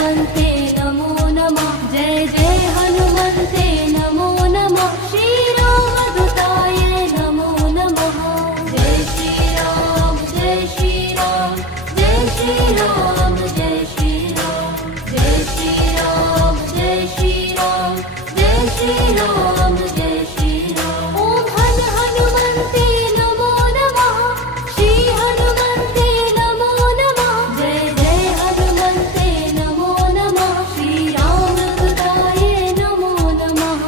हनुमन्ते नमो नमः। जय जय हनुमन्ते नमो नमः। श्रीरामदूताय नमो नमः। जय श्रीराम जय श्रीराम जय श्रीराम जय श्रीराम जय श्रीराम जय श्रीराम जय श्रीराम जय श्रीराम। ओम हनुमन्ते नमो नमः। श्री हनुमन्ते नमो नमः। जय जय हनुमन्ते नमो नमः। श्रीरामदूताय नमो नमः।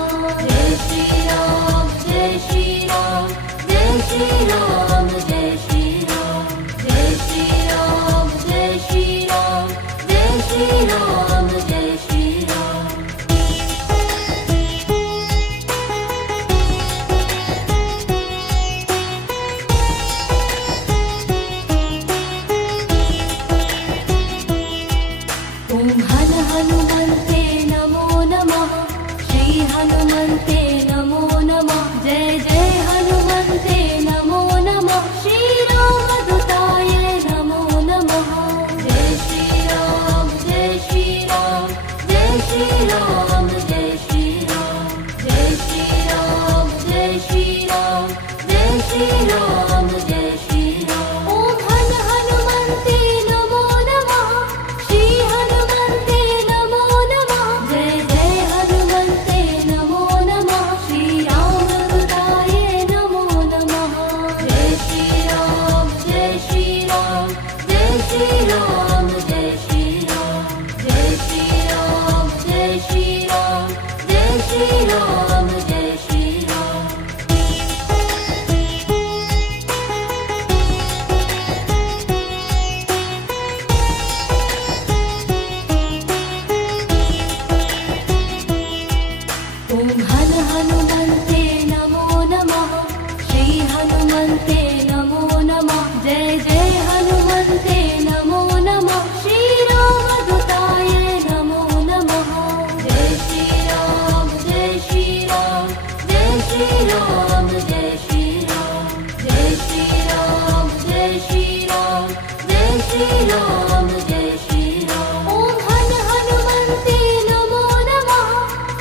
जय श्रीराम जय श्रीराम जय श्रीराम जय श्रीराम जय श्रीराम जय श्रीराम जय श्रीराम जय श्रीराम। ओम हनुमन्ते नमो नमः। श्री हनुमन्ते नमो नमः। जय जय हनुमन्ते नमो नमः। श्रीरामदूताय नमो नमः। जय श्रीराम जय श्रीराम जय श्रीराम जय श्रीराम जय श्रीराम जय श्रीराम जय श्रीराम जय श्रीराम। ओम हनुमन्ते नमो नमः। श्री हनुमन्ते नमो नमः। जय जय हनुमन्ते नमो नमः। श्रीरामदूताय नमो नमः। जय श्रीराम जय श्रीराम जय श्रीराम जय श्रीराम जय श्रीराम जय श्रीराम जय श्रीराम जय श्रीराम। ओम हनुमन्ते नमो नमः। श्री हनुमन्ते नमो नमः। जय जय हनुमन्ते नमो नमः। श्रीरामदूताय नमो नमः। जय श्रीराम जय श्रीराम जय श्रीराम जय श्रीराम जय श्रीराम जय श्रीराम जय श्रीराम जय श्रीराम। ओम हनुमन्ते नमो नमः।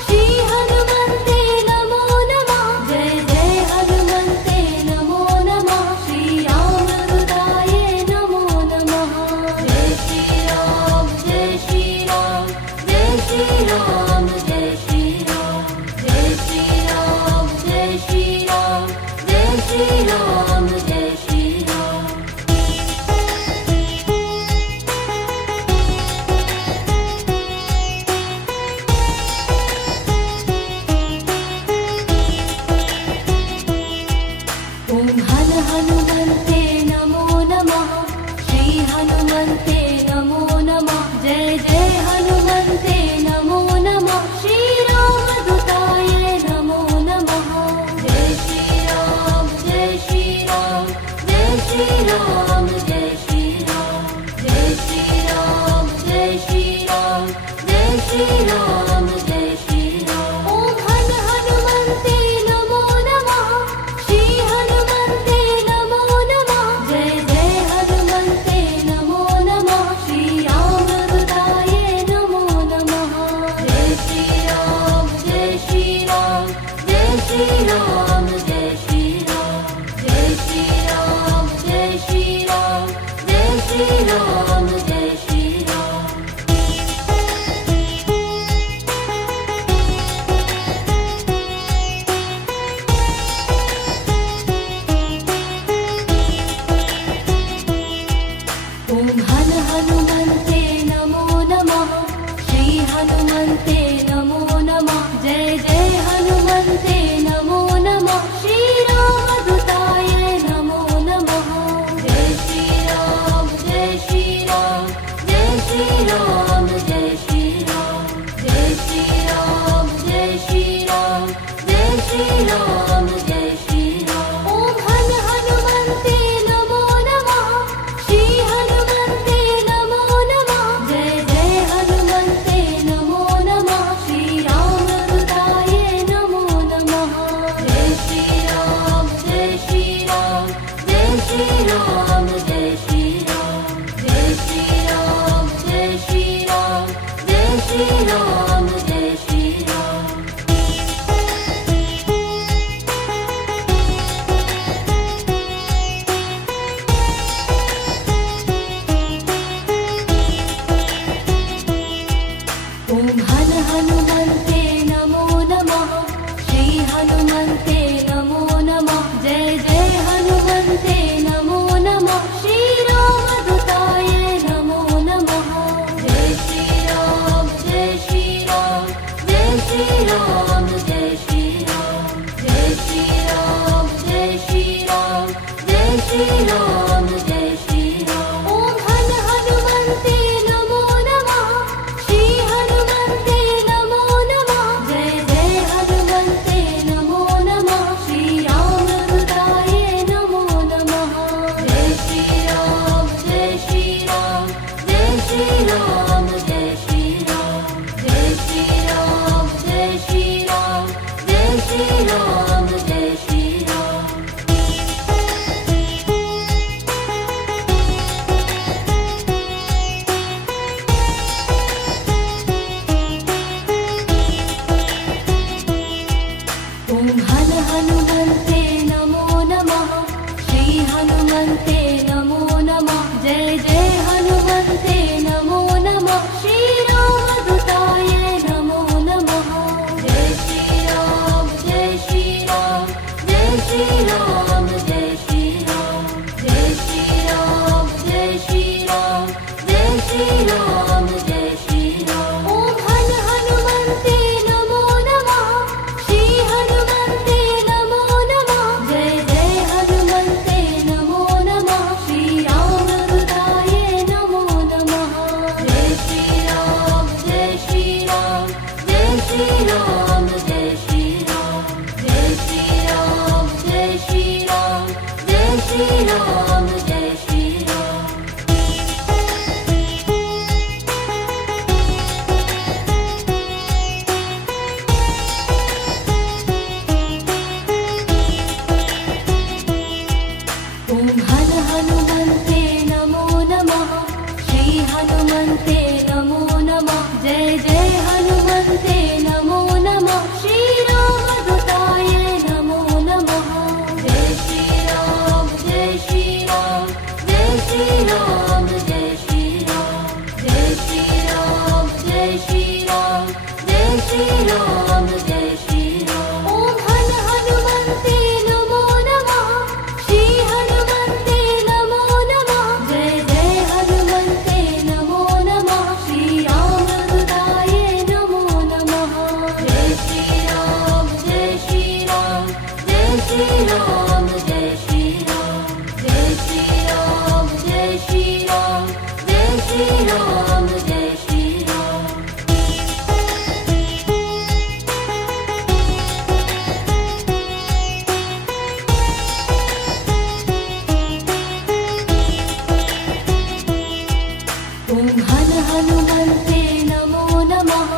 श्री हनुमन्ते नमो नमः। जय जय हनुमन्ते नमो नमः। श्रीरामदूताय नमो नमः। जय श्रीराम जय श्रीराम जय श्रीराम जय श्रीराम जय श्रीराम जय श्रीराम जय श्रीराम जय श्रीराम। ओम हनुमन्ते नमो नमः। श्री हनुमन्ते नमो नमः। जय जय हनुमन्ते नमो नमः। श्रीरामदूताय नमो नमः। जय श्रीराम जय श्रीराम जय श्रीराम जय श्रीराम जय श्रीराम जय श्रीराम जय श्रीराम जय श्रीराम। ओम हनुमन्ते नमो नमः। श्री हनुमन्ते नमो नमः। जय जय हनुमन्ते नमो नमः। श्रीरामदूताय नमो नमः। जय श्रीराम जय श्रीराम जय श्रीराम जय श्रीराम जय श्रीराम जय श्रीराम जय श्रीराम जय श्रीराम। ओम हनुमन्ते नमो नमः। श्री हनुमन्ते नमो नमः। जय जय हनुमन्ते नमो नमः। श्रीरामदूताय नमो नमः। जय श्रीराम जय श्रीराम जय श्रीराम जय श्रीराम जय श्रीराम जय श्रीराम जय श्रीराम जय श्रीराम। ओम हनुमन्ते नमो नमः। श्री हनुमन्ते नमो नमः। जय जय हनुमन्ते नमो नमः। श्रीरामदूताय श्री राम जय श्री राम। ओम हन हनुमन्ते नमो नमः। श्री हनुमन्ते नमो नमः। जय जय हनुमन्ते नमो नमः। श्री रामदूताय नमो नमः। जय श्री राम जय श्री राम। जय श्री राम जय श्री राम। जय श्री राम जय श्री राम। जय श्री राम जय श्री राम। ओम हन हनुमन्ते नमो नमः। श्री हनुमन्ते नमो नमः। जय जय हनुमन्ते नमो नमः। श्री रामदूताय नमो नमः। जय श्री राम जय श्री राम। जय श्री राम जय श्री राम। जय श्री राम जय श्री राम। जय श्री राम जय श्री राम। ओम हन हनुमन्ते नमो नमः। श्री हनुमन्ते नमो नमः। जय जय हनुमन्ते नमो नमः। श्री रामदूताय नमो नमः। जय श्री राम जय श्री राम। जय श्री राम जय श्री राम। जय श्री राम जय श्री राम। जय श्री राम जय श्री राम। ओम हन हनुमन्ते नमो नमः।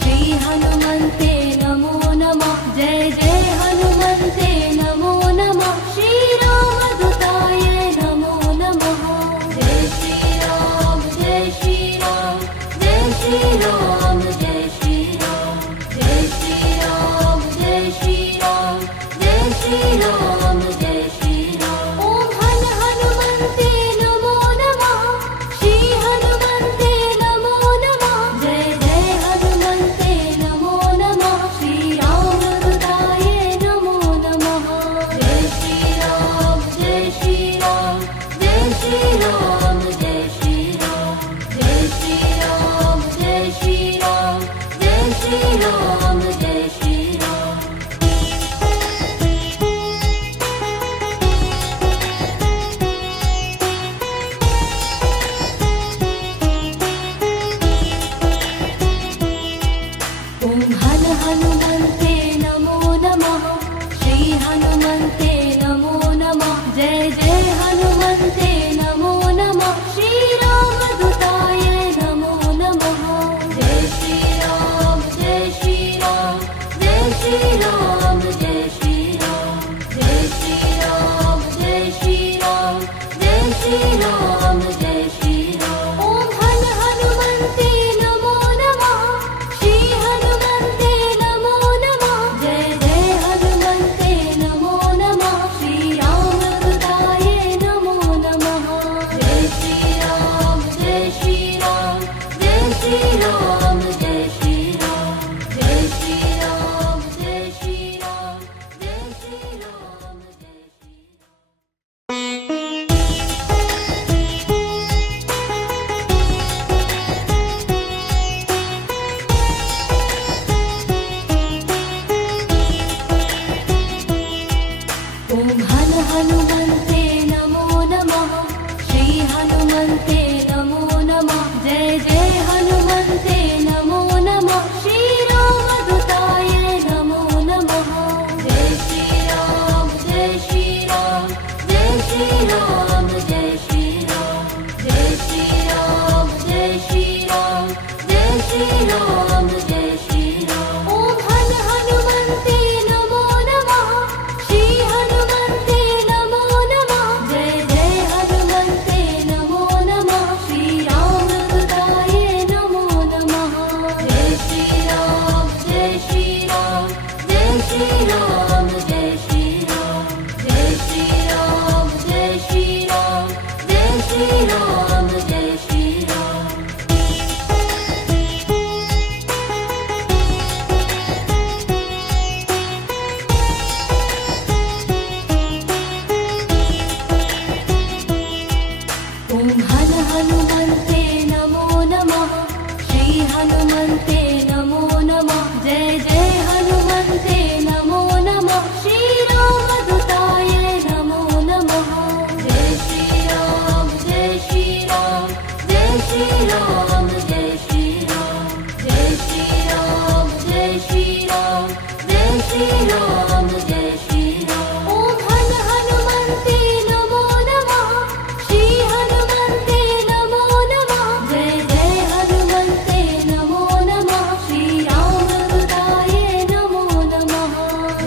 श्री हनुमन्ते नमो नमः। जय जय हनुमन्ते नमो नमः। श्री रामदूताय नमो नमः। जय श्री राम जय श्री राम। जय श्री राम जय श्री राम। जय श्री राम जय श्री राम। जय श्री राम जय श्री राम। ओम हन हनुमन्ते नमो नमः। श्री हनुमन्ते नमो हनुमन्ते नमो नमः जय जय हनुमन्ते नमो नमः श्रीरामदूताय नमो नमः जय श्रीराम जय श्रीराम जय श्रीराम जय श्रीराम जय श्रीराम जय श्रीराम जय श्रीराम जय श्रीराम ॐ हन हनुमन्ते नमो नमः श्री हनुमन्ते नमो नमः जय जय हनुमन्ते नमो नमः श्रीरामदूताय नमो नमः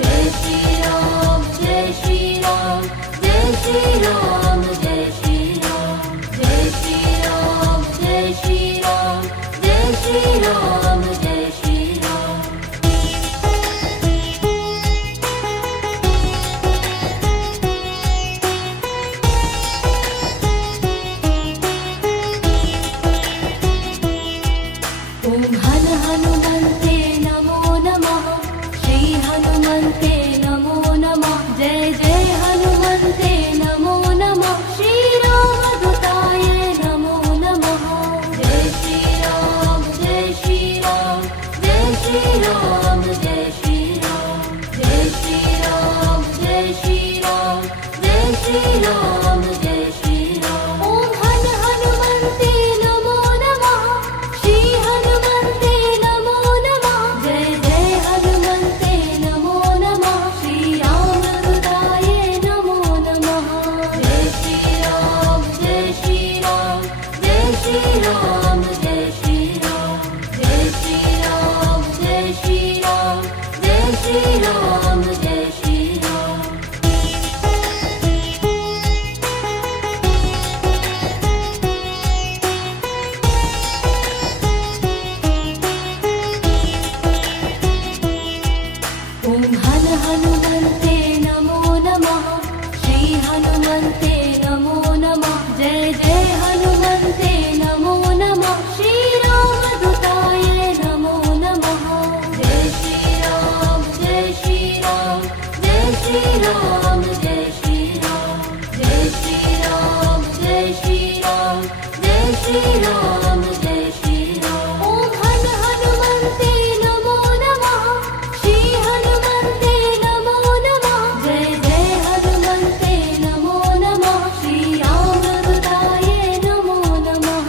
जय श्रीराम जय श्रीराम जय श्रीराम जय श्रीराम जय श्रीराम जय श्रीराम जय श्रीराम जय श्रीराम ॐ हन हनुमन्ते नमो नमः श्री हनुमन्ते नमो नमः जय जय हनुमन्ते नमो नमः श्रीरामदूताय नमो नमः जय श्रीराम जय श्रीराम जय श्रीराम जय श्रीराम जय श्रीराम जय श्रीराम जय श्रीराम जय श्रीराम ॐ हन हनुमन्ते नमो नमः श्री हनुमन्ते नमो नमः जय जय हनुमन्ते नमो नमः श्रीरामदूताय नमो नमः जय श्रीराम जय श्रीराम जय श्रीराम जय श्रीराम जय श्रीराम जय श्रीराम जय श्रीराम जय श्रीराम ॐ हन हनुमन्ते नमो नमः श्री हनुमन्ते नमो नमः जय जय हनुमन्ते नमो नमः श्रीरामदूताय नमो नमः जय श्रीराम जय श्रीराम जय श्रीराम जय श्रीराम जय श्रीराम जय श्रीराम जय श्रीराम जय श्रीराम ॐ हन हनुमन्ते नमो नमः श्री हनुमन्ते नमो नमः जय जय हनुमन्ते नमो नमः श्रीरामदूताय नमो नमः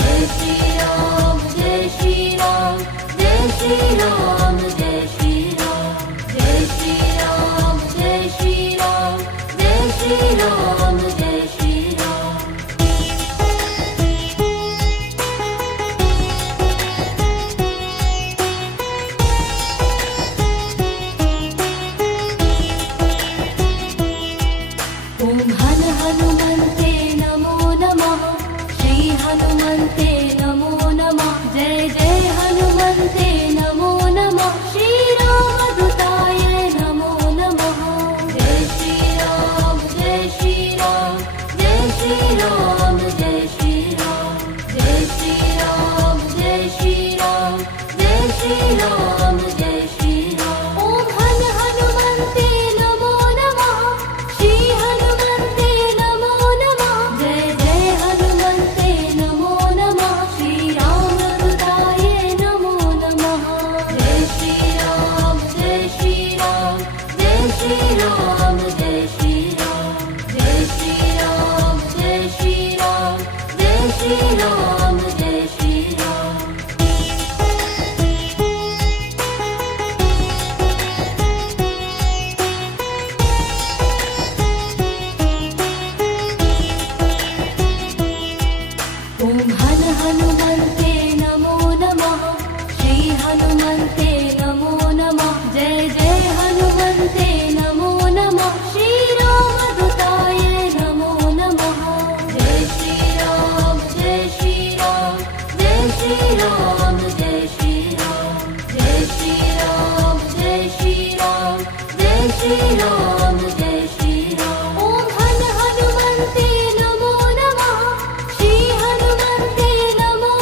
जय श्रीराम जय श्रीराम जय श्रीराम जय श्रीराम जय श्रीराम जय श्रीराम जय श्रीराम जय श्रीराम ॐ हन हनुमन्ते नमो नमः श्री हनुमन्ते नमो नमः जय जय हनुमन्ते नमो नमः श्रीरामदूताय नमो नमः जय श्रीराम जय श्रीराम जय श्रीराम जय श्रीराम जय श्रीराम जय श्रीराम जय श्रीराम जय श्रीराम ॐ हन हनुमन्ते नमो नमः श्री हनुमन्ते नमो नमः जय जय हनुमन्ते नमो नमः श्रीरामदूताय नमो नमः जय श्रीराम जय श्रीराम जय श्रीराम जय श्रीराम जय श्रीराम जय श्रीराम जय श्रीराम जय श्रीराम ॐ हन हनुमन्ते नमो नमः श्री हनुमन्ते नमो नमः जय जय हनुमन्ते नमो नमः श्रीरामदूताय नमो नमः जय श्रीराम जय श्रीराम जय श्रीराम जय श्रीराम जय श्रीराम जय श्रीराम जय श्रीराम जय श्रीराम ॐ हन हनुमन्ते नमो नमः श्री हनुमन्ते नमो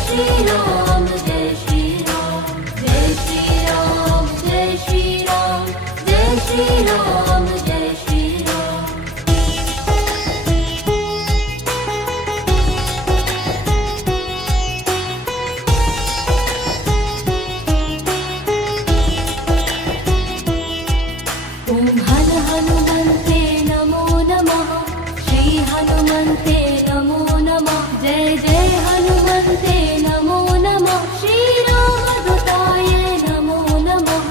श्री राम जय श्री राम जय श्री राम जय श्री राम जय श्री राम जय श्री राम। ओम हन हनुमन्ते नमो नमः श्री हनुमन्ते नमो नमः जय जय हनुमन्ते नमो नमः श्री रामदूताय नमो नमः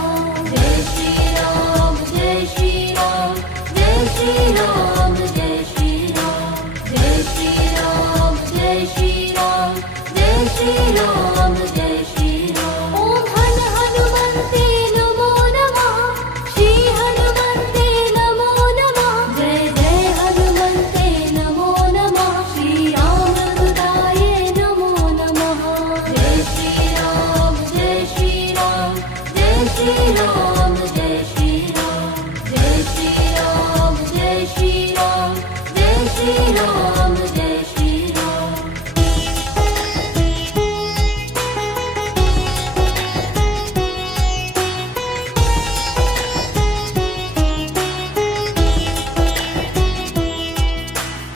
जय श्री राम जय श्री राम जय श्री राम जय श्री राम जय श्री राम जय श्री राम जय श्री राम जय श्री राम। ओम हन हनुमन्ते नमो नमः श्री हनुमन्ते नमो नमः जय जय हनुमन्ते नमो नमः श्री रामदूताय नमो नमः जय श्री राम जय श्री राम जय श्री राम जय श्री राम जय श्री राम जय श्री राम जय श्री राम जय श्री राम।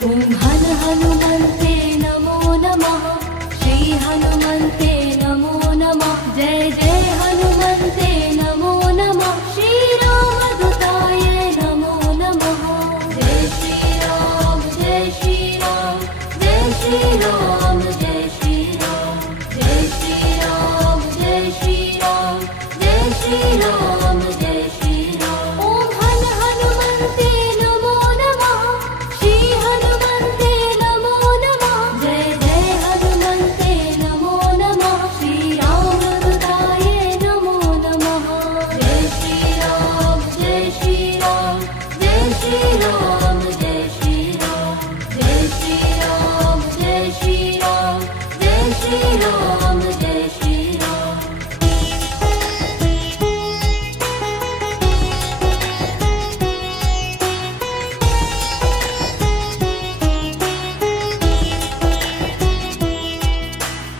ओम हन हनुमन्ते नमो नमः श्री हनुमन्ते नमो नमः जय जय हनुमन्ते नमो नमः श्री रामदूताय नमो नमः जय श्री राम जय श्री राम जय श्री राम जय श्री राम जय श्री राम जय श्री राम जय श्री राम जय श्री राम। ओम हन हनुमन्ते नमो नमः श्री हनुमन्ते नमो नमः जय जय हनुमन्ते नमो नमः श्री रामदूताय नमो नमः जय श्री राम जय श्री राम जय श्री राम जय श्री राम जय श्री राम जय श्री राम जय श्री राम जय श्री राम।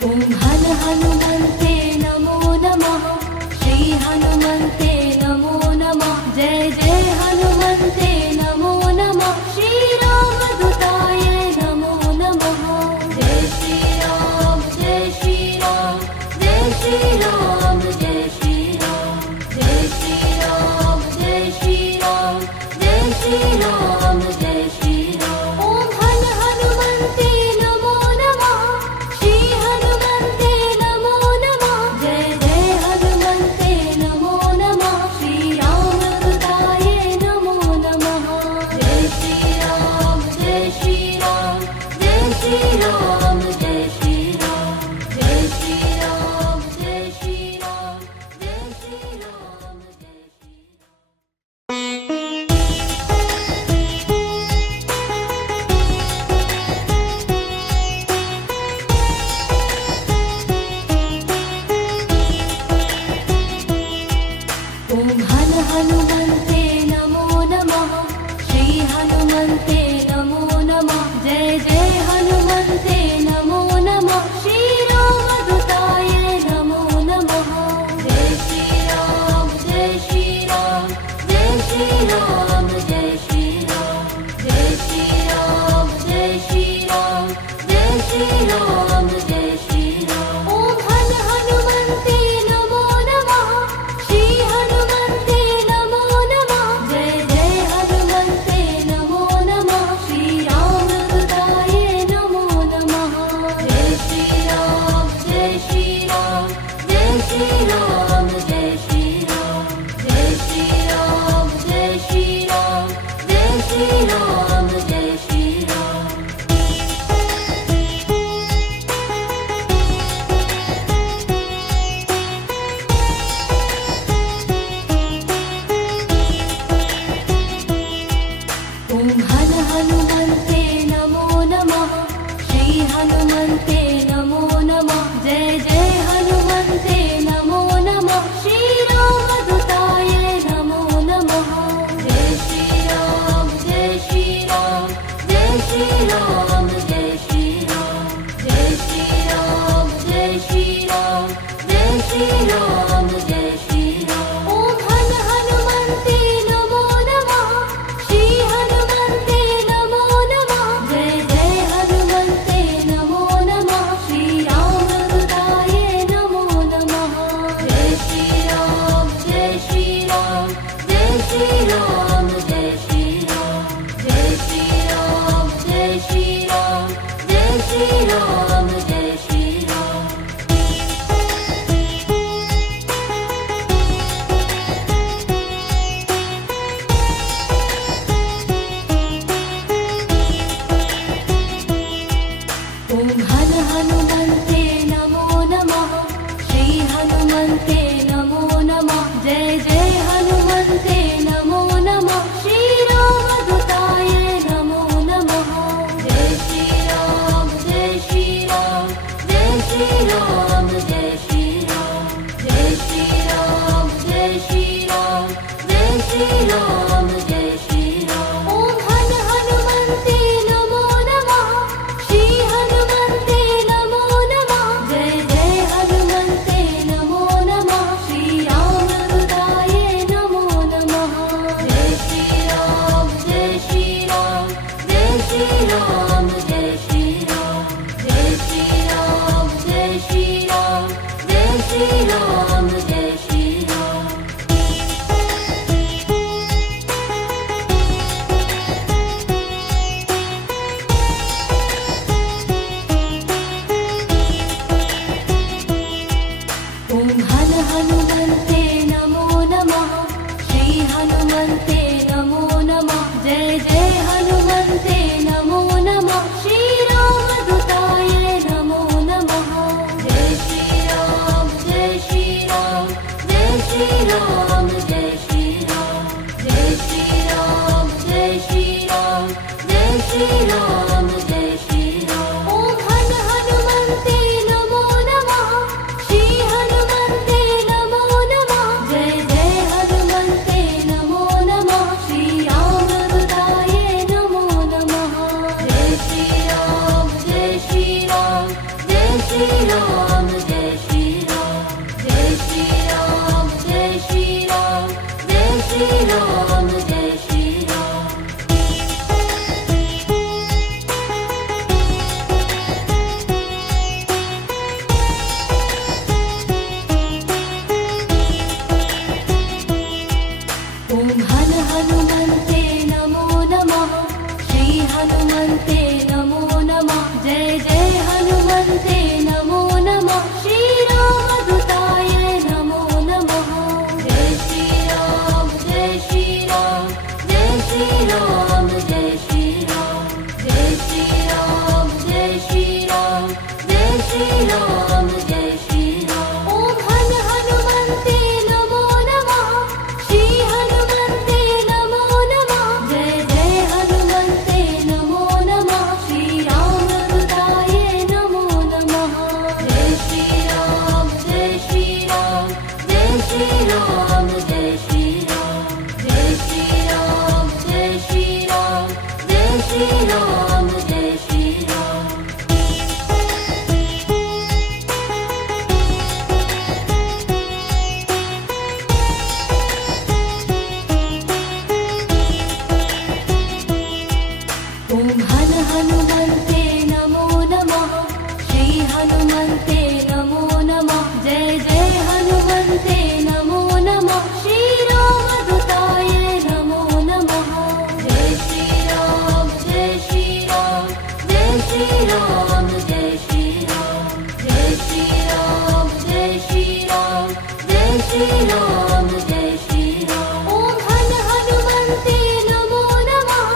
ओम हन हनुमन्ते नमो नमः श्री हनुमन्ते नमो नमः जय जय हनुमन्ते नमो नमः श्री रामदूताय नमो नमः जय श्री राम जय श्री राम जय श्री राम जय श्री राम जय श्री राम जय श्री राम जय श्री राम जय श्री राम। ओम हन हनुमन्ते नमो नमः श्री हनुमन्ते श्री राम जय श्री राम। ओम हन हनुमन्ते नमो नमः। श्री हनुमन्ते नमो नमः। जय जय हनुमन्ते नमो नमः। श्री रामदूताय नमो नमः। जय श्री राम जय श्री राम। जय श्री राम जय श्री राम। जय श्री राम जय श्री राम। जय श्री राम जय श्री राम। ओम हन हनुमन्ते नमो नमः। श्री हनुमन्ते नमो नमः। जय जय हनुमन्ते नमो नमः। श्री रामदूताय नमो नमः। जय श्री राम जय श्री राम। जय श्री राम जय श्री राम। जय श्री राम जय श्री राम। जय श्री राम जय श्री राम। ओम हन हनुमन्ते नमो नमः। श्री हनुमन्ते नमो नमः। जय जय हनुमन्ते नमो नमः। श्री रामदूताय नमो नमः। जय श्री राम जय श्री राम। जय श्री राम जय श्री राम। जय श्री राम जय श्री राम। जय श्री राम जय श्री राम। ओम हन हनुमन्ते नमो नमः। श्री हनुमन्ते नमो नमः। जय जय हनुमन्ते नमो नमः। श्री रामदूताय नमो नमः। जय श्री राम जय श्री राम। जय श्री राम जय श्री राम। जय श्री राम जय श्री राम। जय श्री राम जय श्री राम। ओम हन हनुमन्ते नमो नमः। श्री हनुमन्ते नमो नमः। जय जय हनुमन्ते नमो नमः। श्री रामदूताय नमो नमः। जय श्री राम जय श्री राम। जय श्री राम जय श्री राम। जय श्री राम जय श्री राम। जय श्री राम जय श्री राम। ओम हन हनुमन्ते नमो नमः। श्री हनुमन्ते नमो नमः। जय जय हनुमन्ते नमो नमः। श्री रामदूताय नमो नमः। जय श्री राम जय श्री राम। जय श्री राम जय श्री राम। जय श्री राम जय श्री राम। जय श्री राम जय श्री राम। ओम हन हनुमन्ते नमो नमः। श्री हनुमन्ते नमो नमः। जय जय हनुमन्ते नमो नमः। श्री रामदूताय नमो नमः। जय श्री राम जय श्री राम। जय श्री राम जय श्री राम। जय श्री राम जय श्री राम। जय श्री राम जय श्री राम। ओम हन हनुमन्ते नमो नमः। श्री हनुमन्ते नमो नमः। जय जय हनुमन्ते नमो नमः। श्री रामदूताय नमो नमः। जय श्री राम जय श्री राम। जय श्री राम जय श्री राम। जय श्री राम जय श्री राम। जय श्री राम जय श्री राम। ओम हन हनुमन्ते नमो नमः।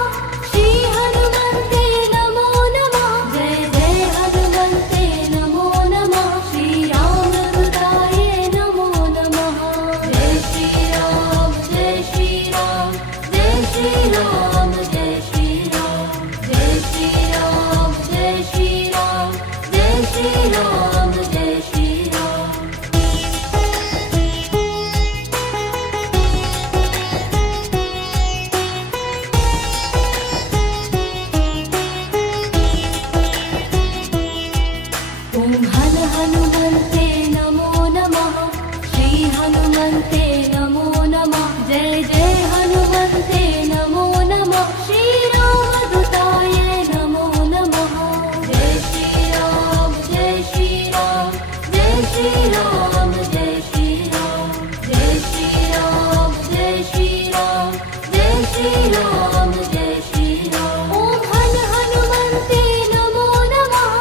श्री हनुमन्ते नमो नमः। जय जय हनुमन्ते नमो नमः। श्री रामदूताय नमो नमः। जय श्री राम जय श्री राम। जय श्री राम जय श्री राम। जय श्री राम जय श्री राम। जय श्री राम जय श्री राम। ओम हन हनुमन्ते नमो नमः। हनुमन्ते नमो नमः जय जय हनुमन्ते नमो नमः श्रीरामदूताय नमो नमः जय श्रीराम जय श्रीराम जय श्रीराम जय श्रीराम जय श्रीराम जय श्रीराम जय श्रीराम जय श्रीराम ॐ हन हनुमन्ते नमो नमः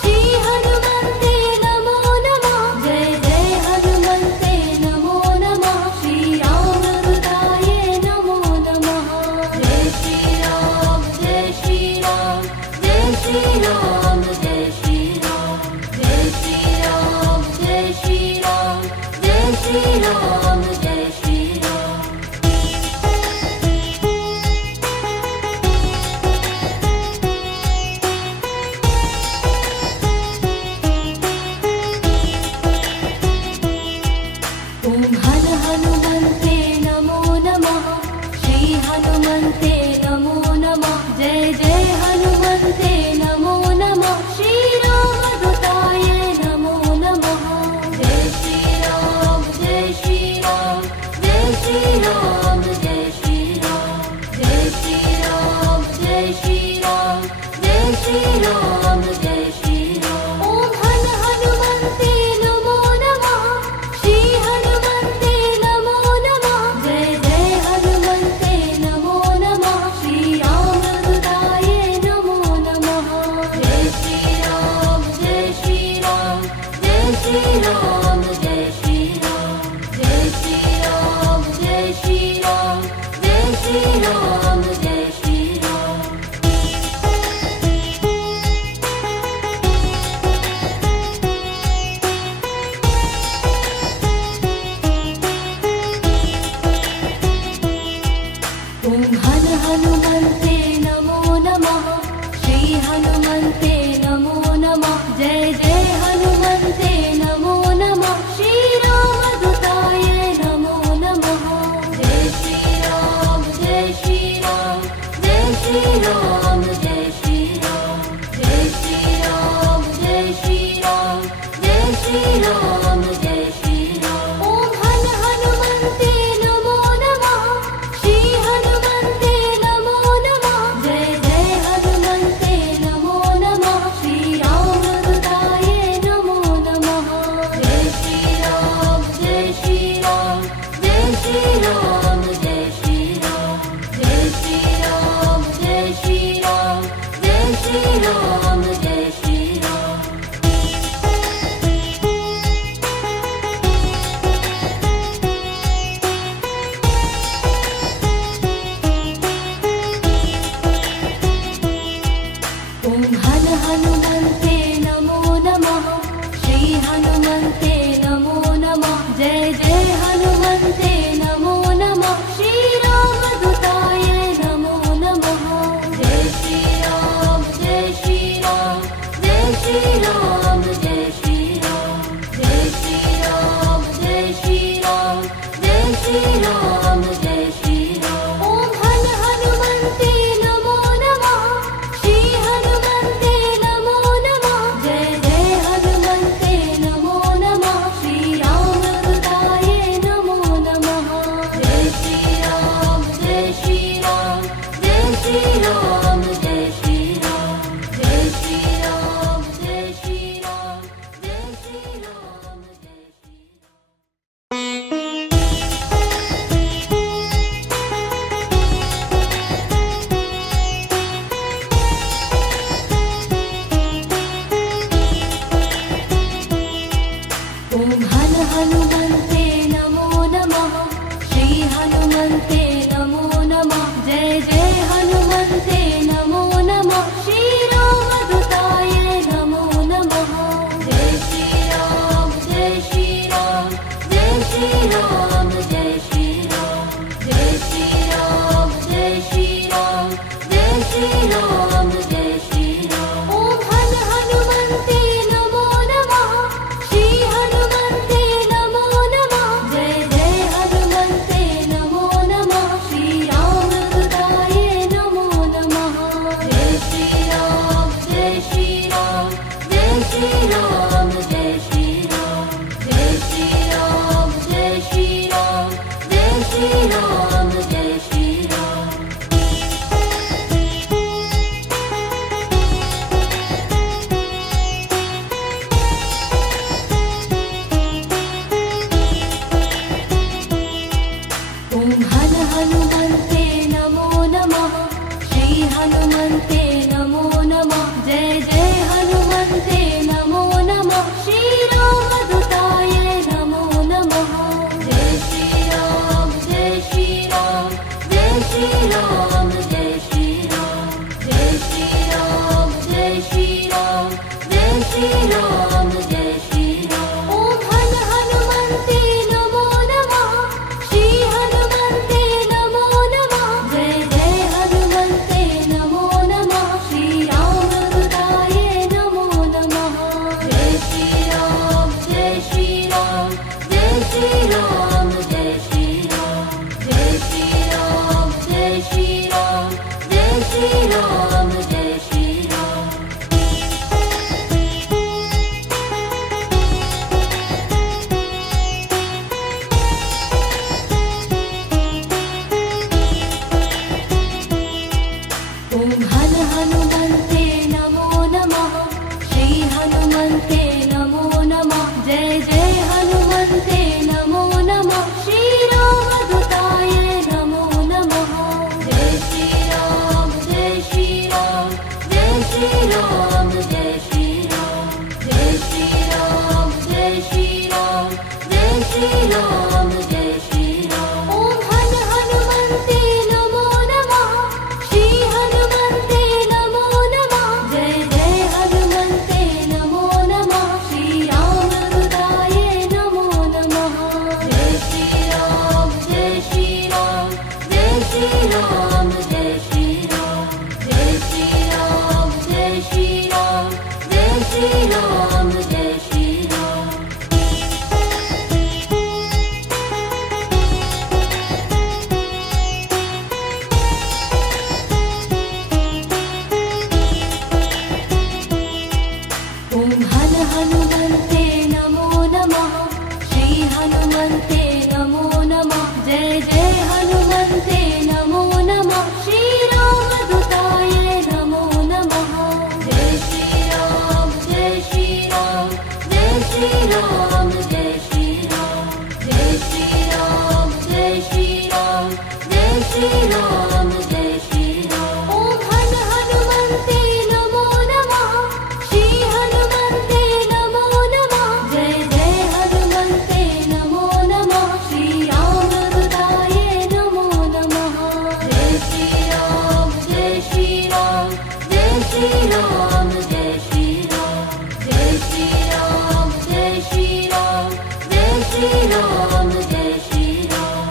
श्री हनुमन्ते नमो नमः जय जय हनुमन्ते नमो नमः श्रीरामदूताय नमो नमः जय श्रीराम जय श्रीराम जय श्रीराम जय श्रीराम जय श्रीराम जय श्रीराम जय श्रीराम जय श्रीराम ॐ हन हनुमन्ते नमो नमः श्री हनुमन्ते नमो नमः जय जय हनुमन्ते नमो नमः श्रीरामदूताय नमो नमः जय श्रीराम जय श्रीराम जय श्रीराम जय श्रीराम जय श्रीराम जय श्रीराम जय श्रीराम जय श्रीराम ॐ हन हनुमन्ते नमो नमः श्री हनुमन्ते नमो नमः जय जय हनुमन्ते नमो नमः श्रीरामदूताय नमो नमः जय श्रीराम जय श्रीराम जय श्रीराम जय श्रीराम जय श्रीराम जय श्रीराम जय श्रीराम जय श्रीराम ॐ हन हनुमन्ते नमो नमः श्री हनुमन्ते नमो नमः जय जय हनुमन्ते नमो नमः श्रीरामदूताय नमो नमः जय श्रीराम जय श्रीराम जय श्रीराम जय श्रीराम जय श्रीराम जय श्रीराम जय श्रीराम जय श्रीराम ॐ हन हनुमन्ते नमो नमः श्री हनुमन्ते नमो नमः जय जय हनुमन्ते नमो नमः श्रीरामदूताय नमो नमः जय श्रीराम जय श्रीराम जय श्रीराम जय श्रीराम जय श्रीराम जय श्रीराम जय श्रीराम जय श्रीराम ॐ हन हनुमन्ते नमो नमः श्री हनुमन्ते नमो नमः जय जय हनुमन्ते नमो नमः श्रीरामदूताय नमो नमः जय श्रीराम जय श्रीराम जय श्रीराम जय श्रीराम जय श्रीराम जय श्रीराम जय श्रीराम जय श्रीराम ॐ हन हनुमन्ते नमो नमः श्री हनुमन्ते नमो नमः जय जय हनुमन्ते नमो नमः श्रीरामदूताय श्री राम जय श्री राम जय श्री राम जय श्री राम जय श्री राम जय श्री राम। ओम हन हनुमन्ते नमो नमः श्री हनुमन्ते नमो नमः जय जय हनुमन्ते नमो नमः श्री रामदूताय नमो नमः। जय श्री राम जय श्री राम जय श्री राम जय श्री राम जय श्री राम जय श्री राम जय श्री राम जय श्री राम।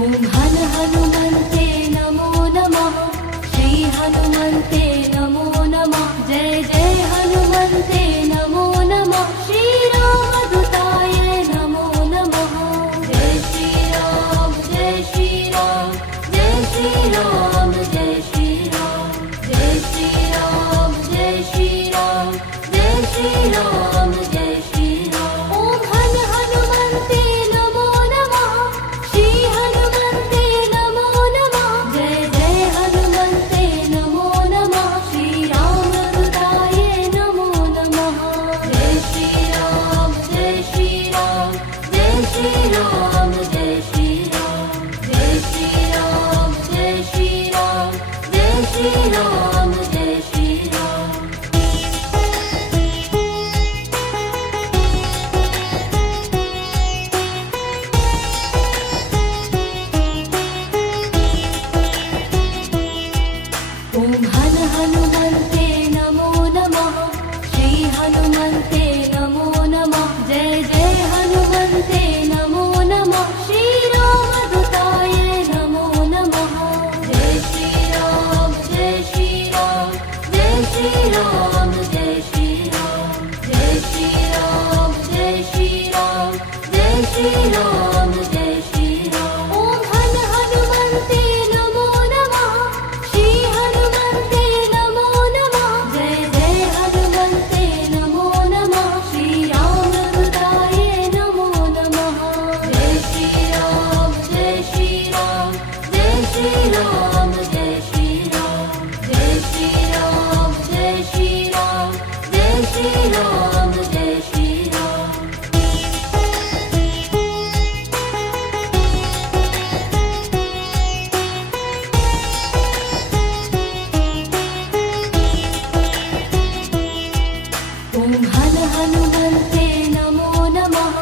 ओम हन हनुमन्ते नमो नमः श्री हनुमन्ते नमो नमः जय जय हनुमन्ते नमो नमः श्री रामदूताय नमो नमः। जय श्री राम जय श्री राम जय श्री राम जय श्री राम जय श्री राम जय श्री राम जय श्री राम जय श्री राम। ओम हन हनुमन्ते नमो नमः श्री हनुमन्ते नमो नमः जय जय हनुमन्ते नमो नमः श्री रामदूताय नमो नमः। जय श्री राम जय श्री राम जय श्री राम जय श्री राम जय श्री राम जय श्री राम जय श्री राम जय श्री राम। ओम हन हनुमन्ते नमो नमः श्री हनुमन्ते नमो नमः जय जय हनुमन्ते नमो नमः श्री रामदूताय नमो नमः। जय श्री राम जय श्री राम जय श्री राम जय श्री राम जय श्री राम जय श्री राम जय श्री राम जय श्री राम। ओम हन हनुमन्ते नमो नमः श्री हनुमन्ते नमो नमः जय जय हनुमन्ते नमो नमः श्री रामदूताय नमो नमः। जय श्री राम जय श्री राम जय श्री राम जय श्री राम जय श्री राम जय श्री राम जय श्री राम जय श्री राम। ओम हन हनुमन्ते नमो नमः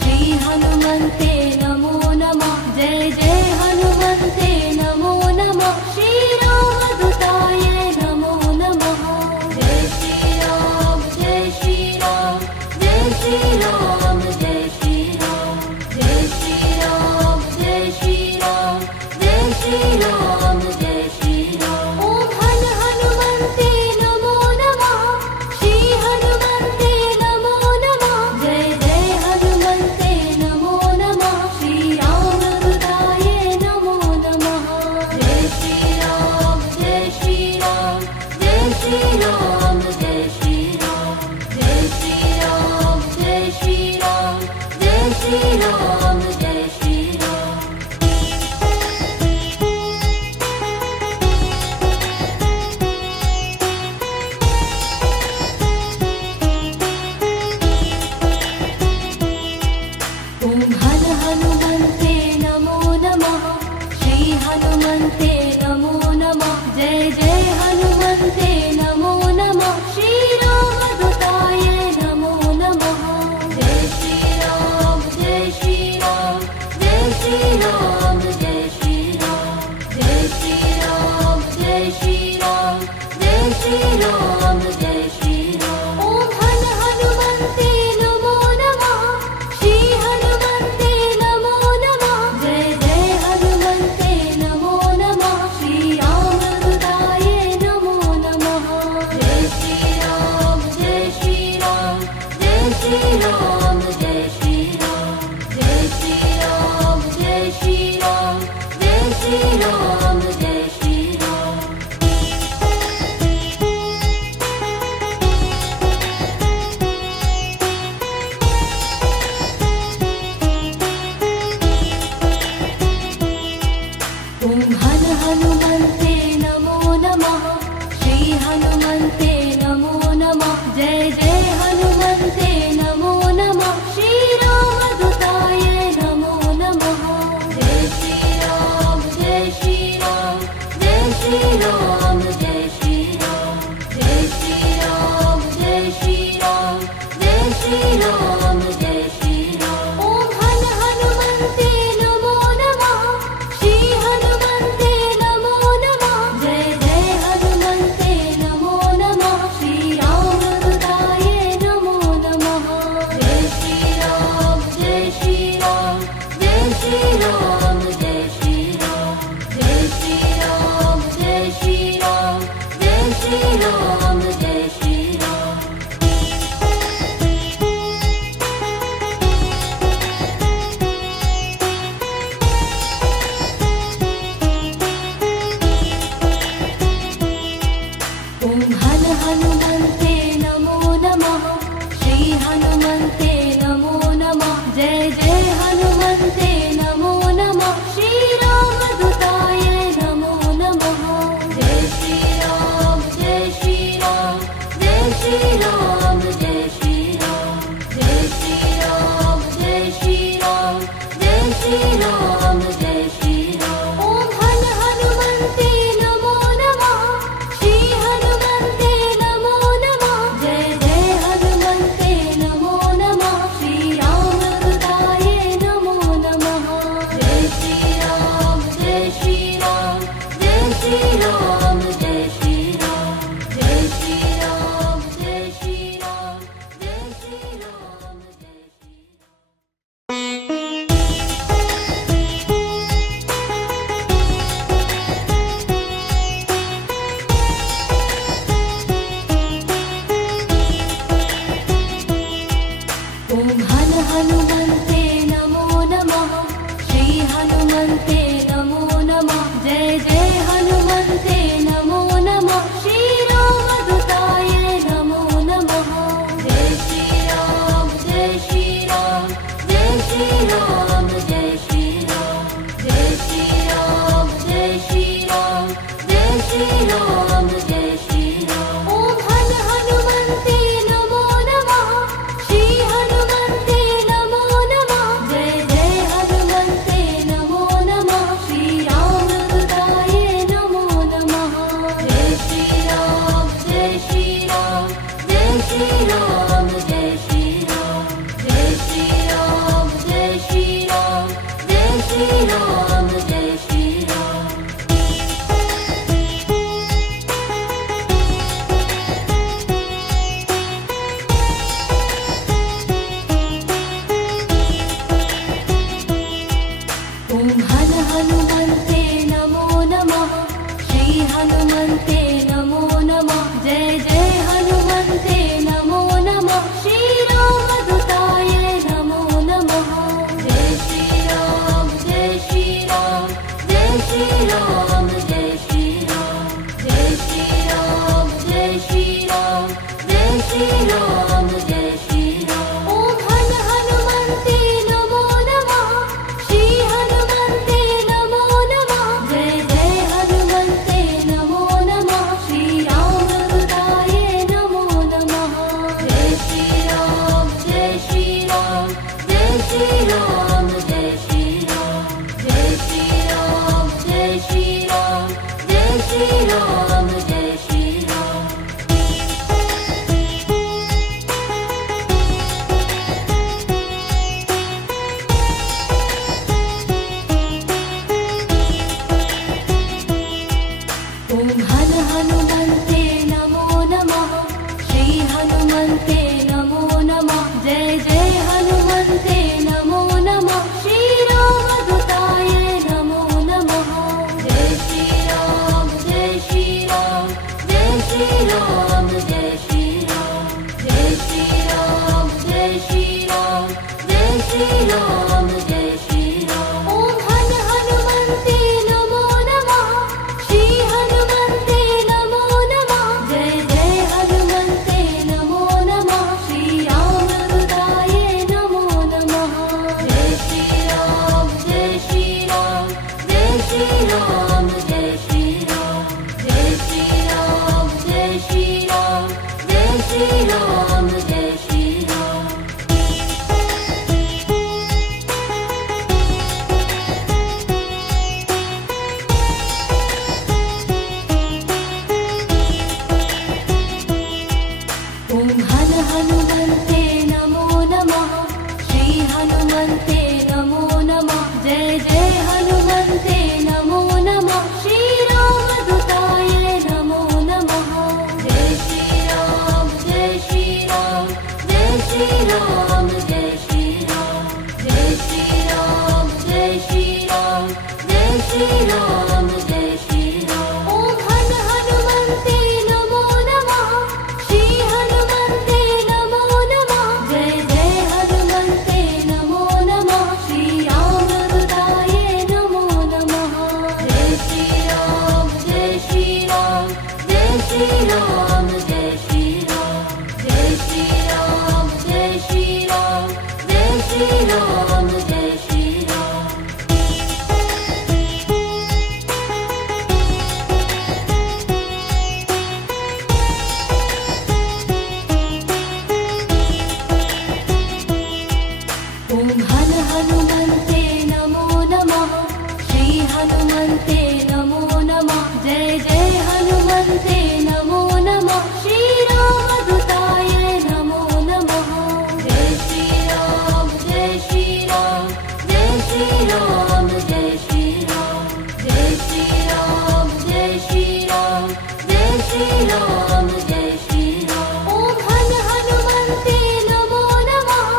श्री हनुमन्ते नमो नमः जय जय हनुमन्ते नमो नमः श्री रामदूताय नमो नमः। जय श्री राम जय श्री राम जय श्री राम जय श्री राम जय श्री राम जय श्री राम जय श्री राम जय श्री राम। ओम हन हनुमन्ते नमो नमः श्री हनुमन्ते नमो नमः जय जय हनुमन्ते नमो नमः श्री रामदूताय नमो नमः। जय श्री राम जय श्री राम जय श्री राम जय श्री राम जय श्री राम जय श्री राम जय श्री राम जय श्री राम। ओम हन हनुमन्ते नमो नमः श्री हनुमन्ते नमो नमः जय जय हनुमन्ते नमो नमः श्री रामदूताय नमो नमः। जय श्री राम जय श्री राम जय श्री राम जय श्री राम जय श्री राम जय श्री राम जय श्री राम जय श्री राम। ओम हन हनुमन्ते नमो नमः श्री हनुमन्ते नमो नमः जय जय हनुमन्ते नमो नमः श्री रामदूताय नमो नमः। जय श्री राम जय श्री राम जय श्री राम जय श्री राम जय श्री राम जय श्री राम जय श्री राम जय श्री राम। हनुमन्ते नमो नमः जय जय हनुमन्ते नमो नमः श्रीरामदूताय नमो नमः जय श्रीराम जय श्रीराम जय श्रीराम जय श्रीराम जय श्रीराम जय श्रीराम जय श्रीराम जय श्रीराम ॐ हन हनुमन्ते नमो नमः श्री हनुमन्ते नमो नमः जय जय हनुमन्ते नमो नमः श्रीरामदूताय नमो नमः जय श्रीराम जय श्रीराम जय श्रीराम जय श्रीराम जय श्रीराम जय श्रीराम जय श्रीराम जय श्रीराम ॐ हन हनुमन्ते नमो नमः श्री हनुमन्ते नमो नमः जय जय हनुमन्ते नमो नमः श्रीरामदूताय नमो नमः जय श्रीराम जय श्रीराम जय श्रीराम जय श्रीराम जय श्रीराम जय श्रीराम जय श्रीराम जय श्रीराम ॐ हन हनुमन्ते नमो नमः श्री हनुमन्ते नमो नमः जय जय हनुमन्ते नमो नमः श्रीरामदूताय नमो नमः जय श्रीराम जय श्रीराम जय श्रीराम जय श्रीराम जय श्रीराम जय श्रीराम जय श्रीराम जय श्रीराम ॐ हन हनुमन्ते नमो नमः श्री हनुमन्ते नमो नमः जय जय हनुमन्ते नमो नमः श्रीरामदूताय नमो नमः जय श्रीराम जय श्रीराम जय श्रीराम जय श्रीराम जय श्रीराम जय श्रीराम जय श्रीराम जय श्रीराम ॐ हन हनुमन्ते नमो नमः श्री हनुमन्ते नमो नमः जय जय हनुमन्ते नमो नमः श्रीरामदूताय नमो नमः जय श्रीराम जय श्रीराम जय श्रीराम जय श्रीराम जय श्रीराम जय श्रीराम जय श्रीराम जय श्रीराम ॐ हन हनुमन्ते नमो नमः श्री हनुमन्ते नमो नमः जय जय हनुमन्ते नमो नमः श्रीरामदूताय नमो नमः जय श्रीराम जय श्रीराम जय श्रीराम जय श्रीराम जय श्रीराम जय श्रीराम जय श्रीराम जय श्रीराम ॐ हन हनुमन्ते नमो नमः श्री हनुमन्ते नमो नमः जय जय हनुमन्ते नमो नमः श्रीरामदूताय नमो नमः जय श्रीराम जय श्रीराम जय श्रीराम जय श्रीराम जय श्रीराम जय श्रीराम जय श्रीराम जय श्रीराम ॐ हन हनुमन्ते नमो नमः श्री हनुमन्ते नमो नमः जय जय हनुमन्ते नमो नमः श्रीरामदूताय नमो नमः जय श्रीराम जय श्रीराम जय श्रीराम जय श्रीराम जय श्रीराम जय श्रीराम जय श्रीराम जय श्रीराम ॐ हन हनुमन्ते नमो नमः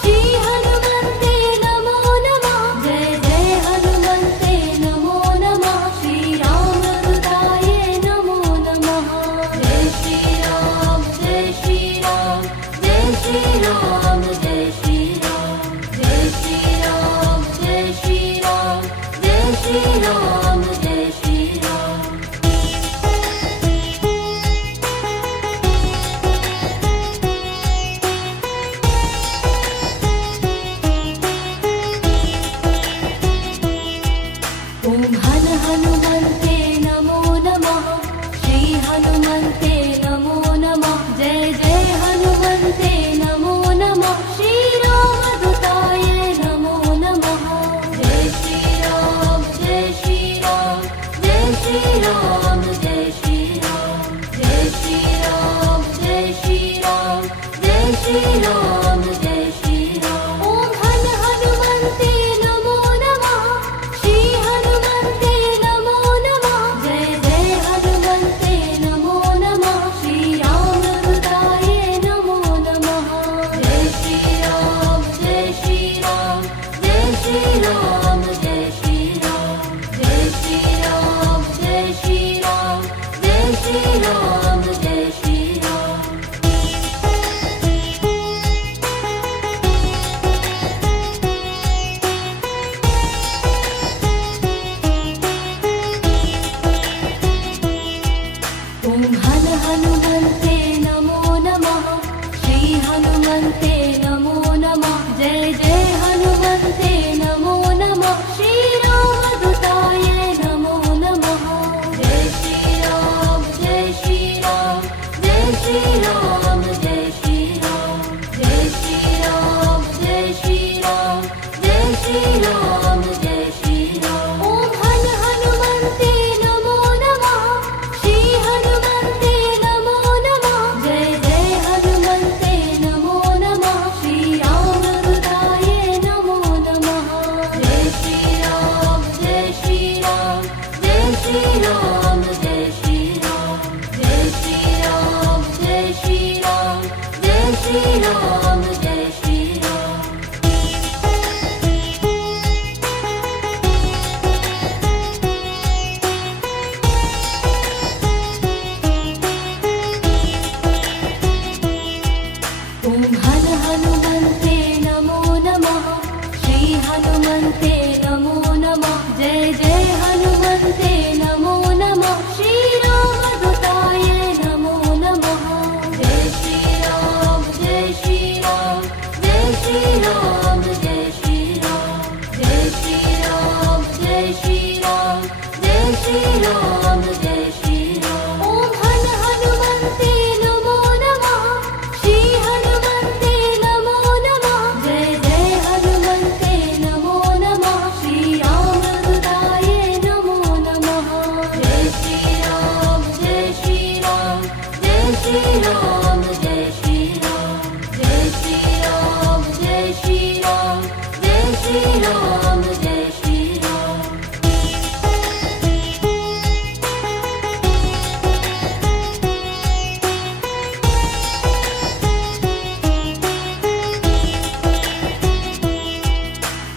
श्री हनुमन्ते नमो नमः जय जय हनुमन्ते नमो नमः श्रीरामदूताय श्री राम जय श्री राम। ॐ हन हनुमन्ते नमो नमः श्री हनुमन्ते नमो नमः जय जय हनुमन्ते नमो नमः श्री रामदूताय नमो नमः। जय श्री राम जय श्री राम जय श्री राम जय श्री राम जय श्री राम जय श्री राम जय श्री राम जय श्री राम। ॐ हन हनुमन्ते नमो नमः श्री हनुमन्ते नमो नमः जय जय हनुमन्ते नमो नमः श्री रामदूताय नमो नमः। जय श्री राम जय श्री राम जय श्री राम जय श्री राम जय श्री राम जय श्री राम जय श्री राम जय श्री राम। ॐ हन हनुमन्ते नमो नमः श्री हनुमन्ते नमो नमः जय जय हनुमन्ते नमो नमः श्री रामदूताय नमो नमः। जय श्री राम जय श्री राम जय श्री राम जय श्री राम जय श्री राम जय श्री राम जय श्री राम जय श्री राम। ॐ हन हनुमन्ते नमो नमः श्री हनुमन्ते नमो नमः जय जय हनुमन्ते नमो नमः श्री रामदूताय नमो नमः। जय श्री राम जय श्री राम जय श्री राम जय श्री राम जय श्री राम जय श्री राम जय श्री राम जय श्री राम। ॐ हन हनुमन्ते नमो नमः श्री हनुमन्ते नमो नमः जय जय हनुमन्ते नमो नमः श्री रामदूताय नमो नमः। जय श्री राम जय श्री राम जय श्री राम जय श्री राम जय श्री राम जय श्री राम जय श्री राम जय श्री राम। ॐ हन हनुमन्ते नमो नमः श्री हनुमन्ते नमो नमः जय जय हनुमन्ते नमो नमः श्री रामदूताय नमो नमः। जय श्री राम जय श्री राम जय श्री राम जय श्री राम जय श्री राम जय श्री राम जय श्री राम जय श्री राम।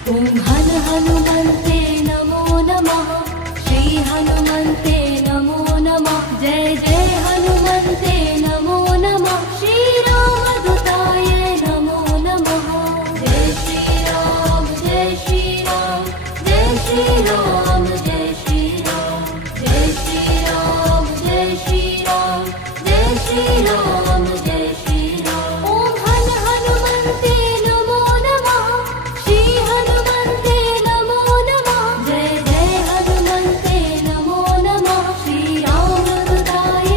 ॐ हन हनुमन्ते नमो नमः श्री हनुमन्ते नमो नमः जय जय हनुमन्ते नमो नमः श्री रामदूताय नमो नमः। जय श्री राम जय श्री राम जय श्री राम जय श्री राम जय श्री राम जय श्री राम जय श्री राम जय श्री राम। ॐ हन हनुमन्ते नमो नमः श्री हनुमन्ते नमो नमः जय जय हनुमन्ते नमो नमः श्री रामदूताय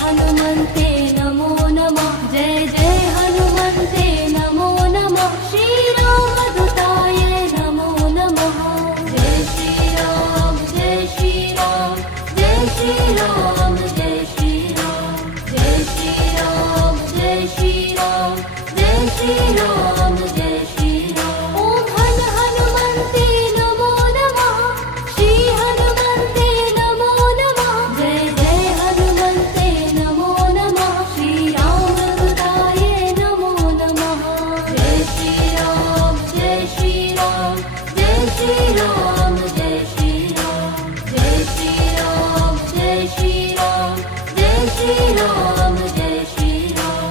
हनुमन्ते नमो नमः जय जय हनुमन्ते नमो नमः श्रीरामदूताय नमो नमः जय श्रीराम जय श्रीराम जय श्रीराम जय श्रीराम जय श्रीराम जय श्रीराम जय श्रीराम जय श्रीराम ॐ हनुमन्ते नमो नमः श्री हनुमन्ते नमो नमः जय जय हनुमन्ते नमो नमः श्रीरामदूताय नमो नमः जय श्रीराम जय श्रीराम जय श्रीराम जय श्रीराम जय श्रीराम जय श्रीराम जय श्रीराम जय श्रीराम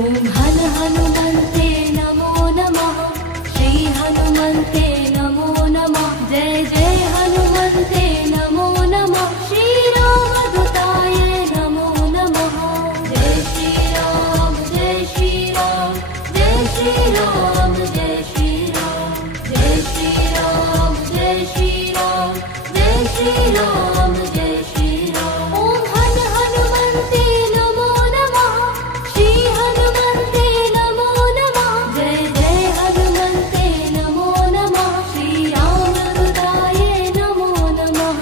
ॐ हनुमन्ते नमो नमः श्री हनुमन्ते नमो नमः जय जय हनुमन्ते नमो नमः श्रीरामदूताय नमो नमः जय श्रीराम जय श्रीराम जय श्रीराम जय श्रीराम जय श्रीराम जय श्रीराम जय श्रीराम जय श्रीराम ॐ हनुमन्ते नमो नमः श्री हनुमन्ते नमो नमः जय जय हनुमन्ते नमो नमः श्रीरामदूताय नमो नमः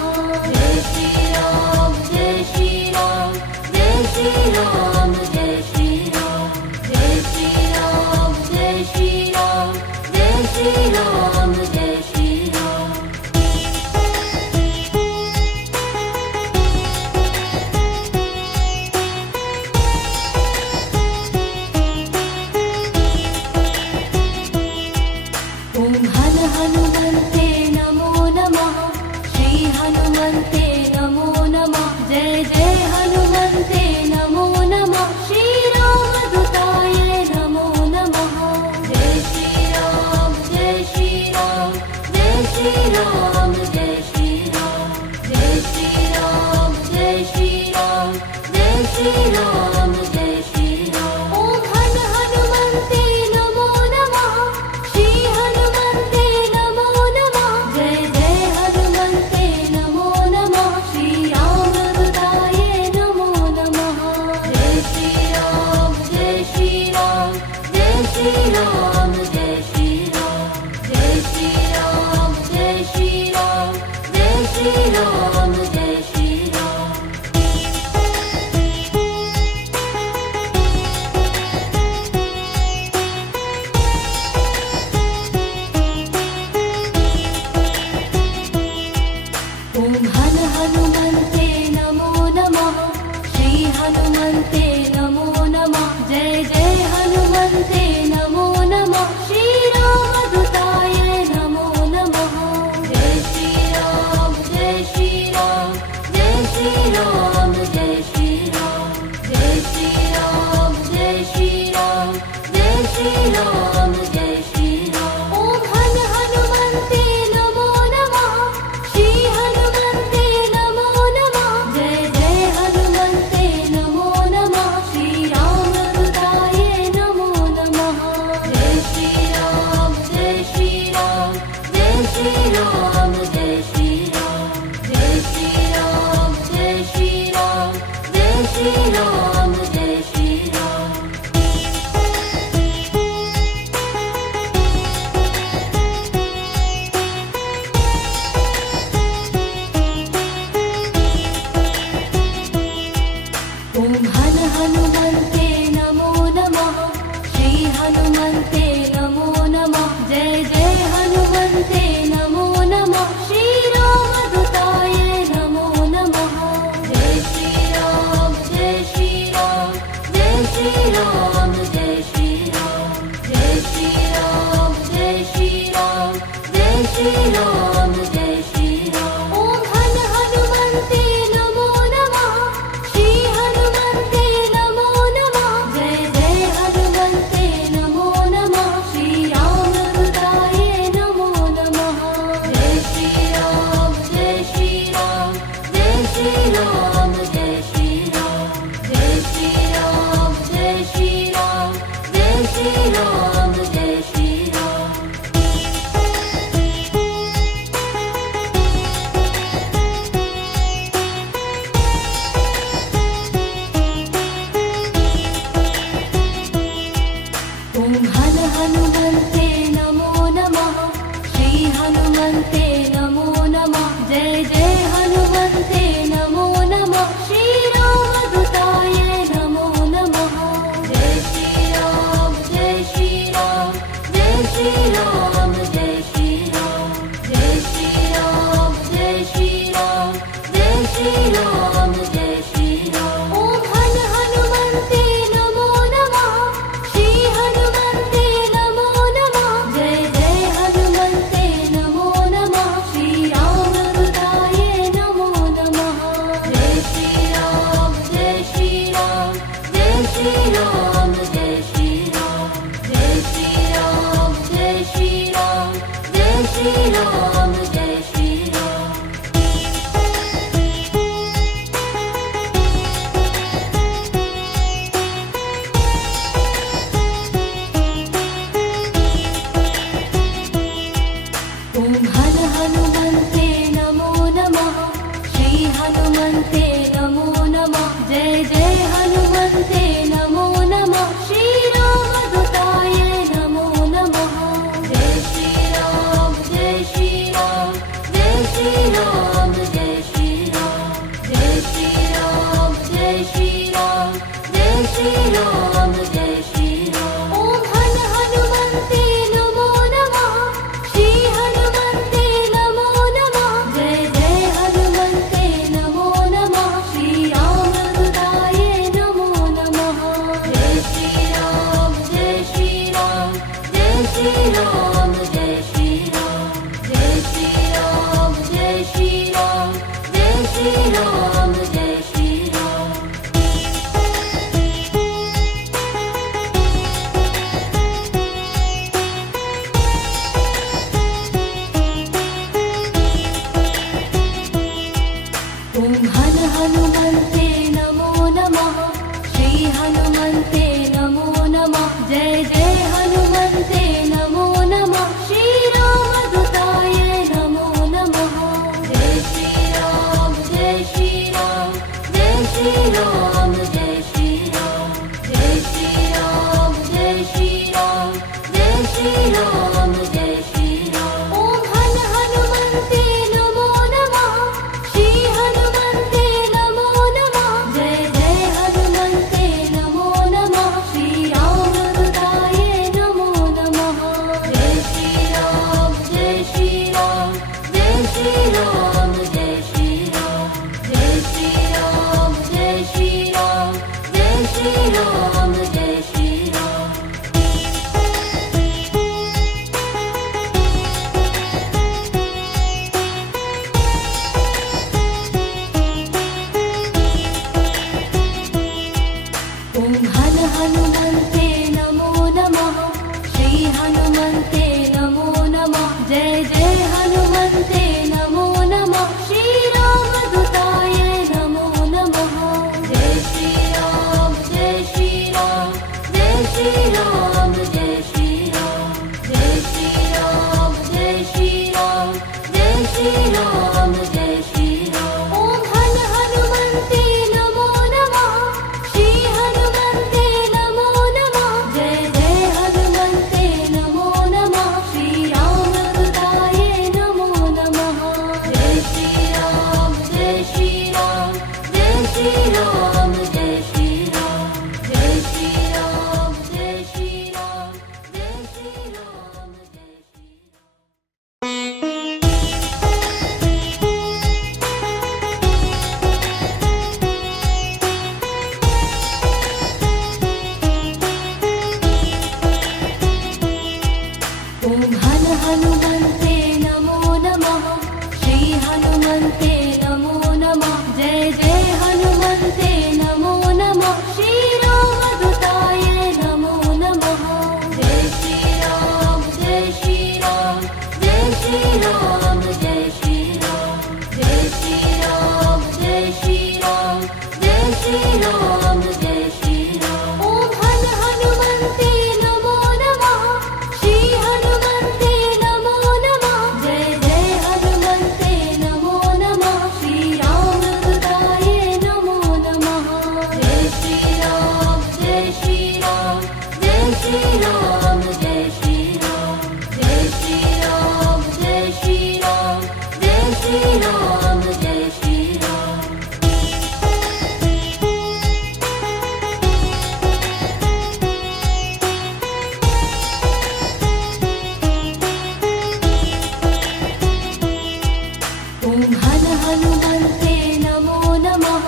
जय श्रीराम जय श्रीराम जय श्रीराम जय श्रीराम जय श्रीराम जय श्रीराम जय श्रीराम जय श्रीराम ॐ हनुमन्ते नमो नमः श्री हनुमन्ते नमो नमः जय जय हनुमन्ते नमो नमः श्रीरामदूताय नमो नमः जय श्रीराम जय श्रीराम जय श्रीराम जय श्रीराम जय श्रीराम जय श्रीराम जय श्रीराम जय श्रीराम ॐ हनुमन्ते नमो नमः श्री हनुमन्ते नमो नमः जय जय हनुमन्ते नमो नमः श्रीरामदूताय नमो नमः जय श्रीराम जय श्रीराम जय श्रीराम जय श्रीराम जय श्रीराम जय श्रीराम जय श्रीराम जय श्रीराम ॐ हनुमन्ते नमो नमः श्री हनुमन्ते नमो नमः जय जय हनुमन्ते नमो नमः श्रीरामदूताय नमो नमः जय श्रीराम जय श्रीराम जय श्रीराम जय श्रीराम जय श्रीराम जय श्रीराम जय श्रीराम जय श्रीराम ॐ हनुमन्ते नमो नमः श्री हनुमन्ते नमो नमः जय जय हनुमन्ते नमो नमः श्रीरामदूताय नमो नमः जय श्रीराम जय श्रीराम जय श्रीराम जय श्रीराम जय श्रीराम जय श्रीराम जय श्रीराम जय श्रीराम ॐ हनुमन्ते नमो नमः श्री हनुमन्ते नमो नमः जय जय हनुमन्ते नमो नमः श्रीरामदूताय नमो नमः जय श्रीराम जय श्रीराम जय श्रीराम जय श्रीराम जय श्रीराम जय श्रीराम जय श्रीराम जय श्रीराम ॐ हनुमन्ते नमो नमः श्री हनुमन्ते नमो नमः जय जय हनुमन्ते नमो नमः श्रीरामदूताय नमो नमः जय श्रीराम जय श्रीराम जय श्रीराम जय श्रीराम जय श्रीराम जय श्रीराम हनुमन्ते नमो नमः जय जय हनुमन्ते नमो नमः श्रीरामदूताय नमो नमः जय श्रीराम जय श्रीराम जय श्रीराम जय श्रीराम जय श्रीराम जय श्रीराम जय श्रीराम जय श्रीराम ॐ हनुमन्ते नमो नमः श्री हनुमन्ते नमो नमः जय जय हनुमन्ते नमो नमः श्रीरामदूताय नमो नमः जय श्रीराम जय श्रीराम जय श्रीराम जय श्रीराम जय श्रीराम जय श्रीराम जय श्रीराम जय श्रीराम ॐ हनुमन्ते नमो नमः श्री हनुमन्ते नमो नमः जय जय हनुमन्ते नमो नमः श्रीरामदूताय नमो नमः जय श्रीराम जय श्रीराम जय श्रीराम जय श्रीराम जय श्रीराम जय श्रीराम जय श्रीराम जय श्रीराम ॐ हनुमन्ते नमो नमः श्री हनुमन्ते नमो नमः जय जय हनुमन्ते नमो नमः श्रीरामदूताय नमो नमः जय श्रीराम जय श्रीराम जय श्रीराम जय श्रीराम जय श्रीराम जय श्रीराम जय श्रीराम जय श्रीराम ॐ हनुमन्ते नमो नमः श्री हनुमन्ते नमो नमः जय जय हनुमन्ते नमो नमः श्रीरामदूताय नमो नमः जय श्रीराम जय श्रीराम जय श्रीराम जय श्रीराम जय श्रीराम जय श्रीराम जय श्रीराम जय श्रीराम ॐ हनुमन्ते नमो नमः श्री हनुमन्ते नमो नमः जय जय हनुमन्ते नमो नमः श्रीरामदूताय नमो नमः जय श्रीराम जय श्रीराम जय श्रीराम जय श्रीराम जय श्रीराम जय श्रीराम जय श्रीराम जय श्रीराम ॐ हनुमन्ते नमो नमः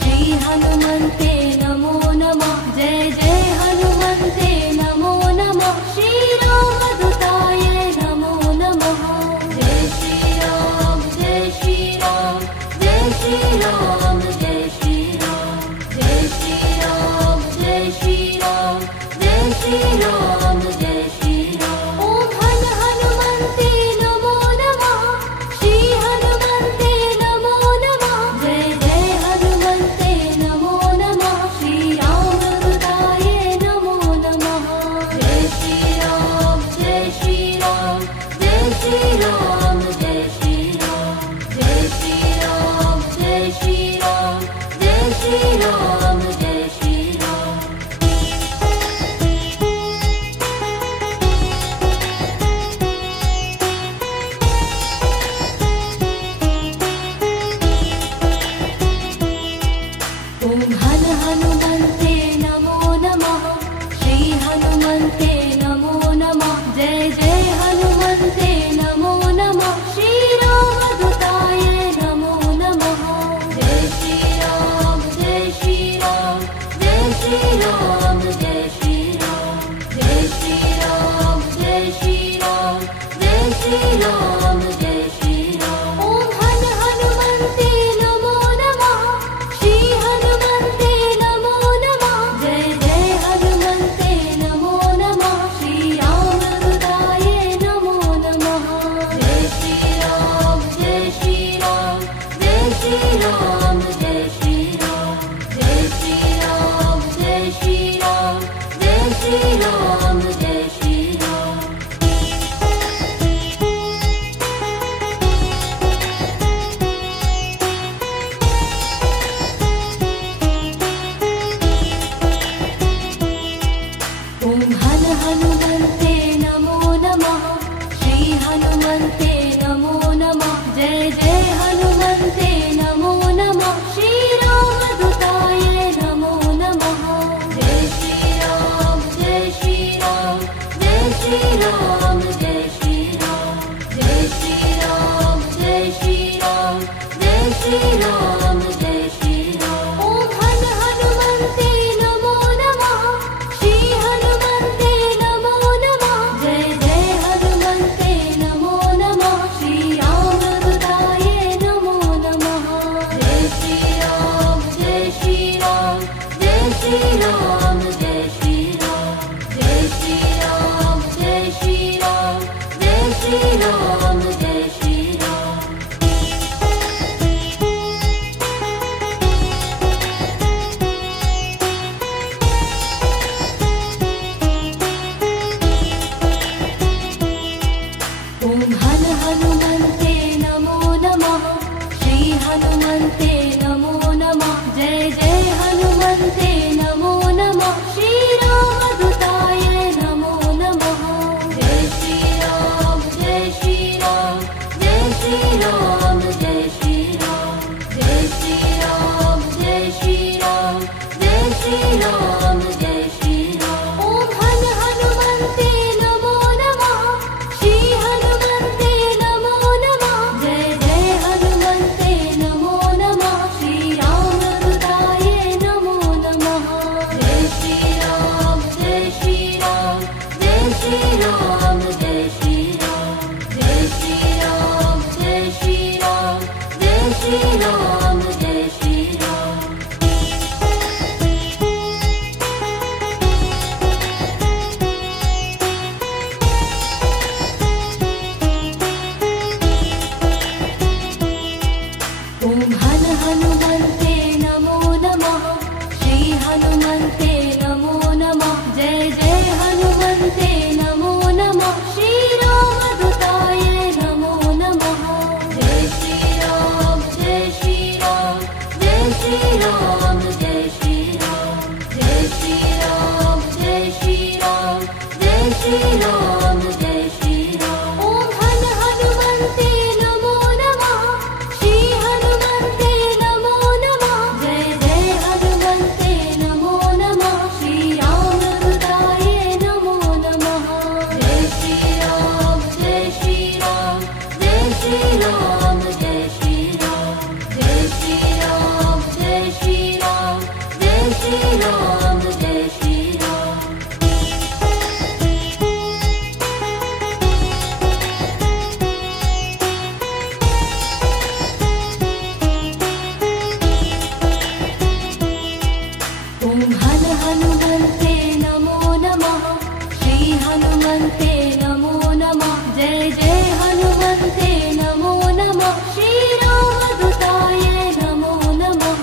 श्री हनुमन्ते नमो नमः जय जय हनुमन्ते नमो नमः श्रीरामदूताय नमो नमः जय श्रीराम जय श्रीराम जय श्रीराम जय श्रीराम जय श्रीराम जय श्रीराम जय श्रीराम जय श्रीराम ॐ हनुमन्ते नमो नमः श्री हनुमन्ते नमो नमः जय जय हनुमन्ते नमो नमः श्रीरामदूताय नमो नमः जय श्रीराम जय श्रीराम जय श्रीराम जय श्रीराम जय श्रीराम जय श्रीराम जय श्रीराम जय श्रीराम ॐ हनुमन्ते नमो नमः श्री हनुमन्ते नमो नमः जय जय हनुमन्ते नमो नमः श्रीरामदूताय नमो नमः जय श्रीराम जय श्रीराम जय श्रीराम जय श्रीराम जय श्रीराम जय श्रीराम जय श्रीराम जय श्रीराम ॐ हनुमन्ते नमो नमः श्री हनुमन्ते नमो नमः जय जय हनुमन्ते नमो नमः श्रीरामदूताय श्री राम जय श्री राम। ॐ हन हनुमन्ते नमो नमः श्री हनुमन्ते नमो नमः जय जय हनुमन्ते नमो नमः श्री रामदूताय नमो नमः। जय श्री राम जय श्री राम जय श्री राम जय श्री राम जय श्री राम जय श्री राम जय श्री राम जय श्री राम। ॐ हन हनुमन्ते नमो नमः श्री हनुमन्ते नमो नमः जय जय हनुमन्ते नमो नमः श्री रामदूताय नमो नमः। जय श्री राम जय श्री राम जय श्री राम जय श्री राम जय श्री राम जय श्री राम जय श्री राम जय श्री राम। ॐ हन हनुमन्ते नमो नमः श्री हनुमन्ते नमो नमः जय जय हनुमन्ते नमो नमः श्री रामदूताय नमो नमः। जय श्री राम जय श्री राम जय श्री राम जय श्री राम जय श्री राम जय श्री राम जय श्री राम जय श्री राम। ॐ हन हनुमन्ते नमो नमः श्री हनुमन्ते नमो नमः जय जय हनुमन्ते नमो नमः श्री रामदूताय नमो नमः। जय श्री राम जय श्री राम जय श्री राम जय श्री राम जय श्री राम जय श्री राम जय श्री राम जय श्री राम। ॐ हन हनुमन्ते नमो नमः श्री हनुमन्ते नमो नमः जय जय हनुमन्ते नमो नमः श्री रामदूताय नमो नमः। जय श्री राम जय श्री राम जय श्री राम जय श्री राम जय श्री राम जय श्री राम जय श्री राम जय श्री राम। ॐ हन हनुमन्ते नमो नमः श्री हनुमन्ते नमो नमः जय जय हनुमन्ते नमो नमः श्री रामदूताय नमो नमः। जय श्री राम जय श्री राम जय श्री राम जय श्री राम जय श्री राम जय श्री राम जय श्री राम जय श्री राम। ॐ हन हनुमन्ते नमो नमः श्री हनुमन्ते नमो नमः जय जय हनुमन्ते नमो नमः श्री रामदूताय नमो नमः।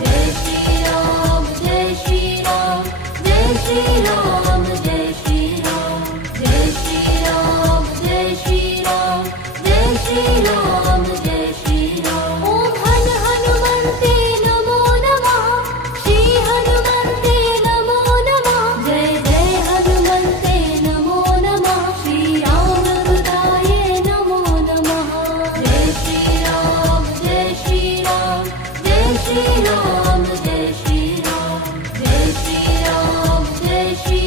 जय श्री राम जय श्री राम जय श्री राम जय श्री राम जय श्री राम जय श्री राम जय श्री राम जय श्री राम। ॐ हन हनुमन्ते नमो नमः श्री हनुमन्ते नमो नमः जय जय हनुमन्ते नमो नमः श्री रामदूताय नमो नमः। जय श्री राम जय श्री राम जय श्री राम जय श्री राम जय श्री राम जय श्री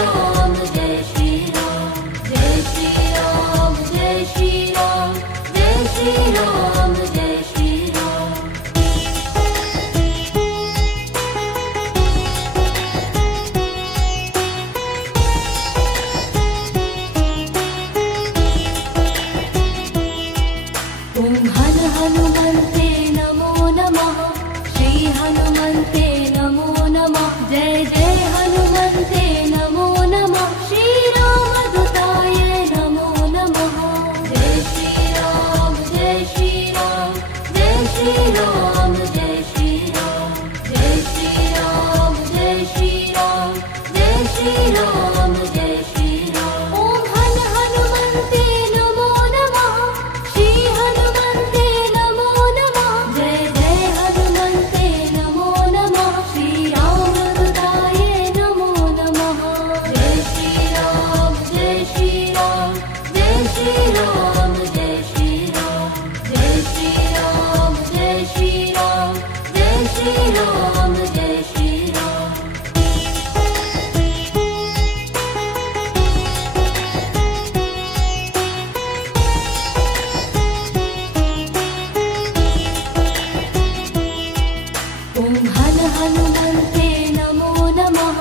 राम जय श्री राम जय श्री राम जय श्री राम जय श्री राम जय श्री राम। ॐ हन हनुमन्ते नमो नमः श्री हनुमन्ते नमो नमः जय जय हनुमन्ते नमो नमः श्री रामदूताय नमो नमः जय श्री राम जय श्री राम जय श्री राम जय श्री राम जय श्री राम जय श्री राम जय श्री राम जय श्री राम। ॐ हन हनुमन्ते नमो नमः श्री हनुमन्ते नमो नमः जय जय हनुमन्ते नमो नमः श्री रामदूताय नमो नमः जय श्री राम जय श्री राम जय श्री राम जय श्री राम जय श्री राम जय श्री राम जय श्री राम जय श्री राम। ॐ हन हनुमन्ते नमो नमः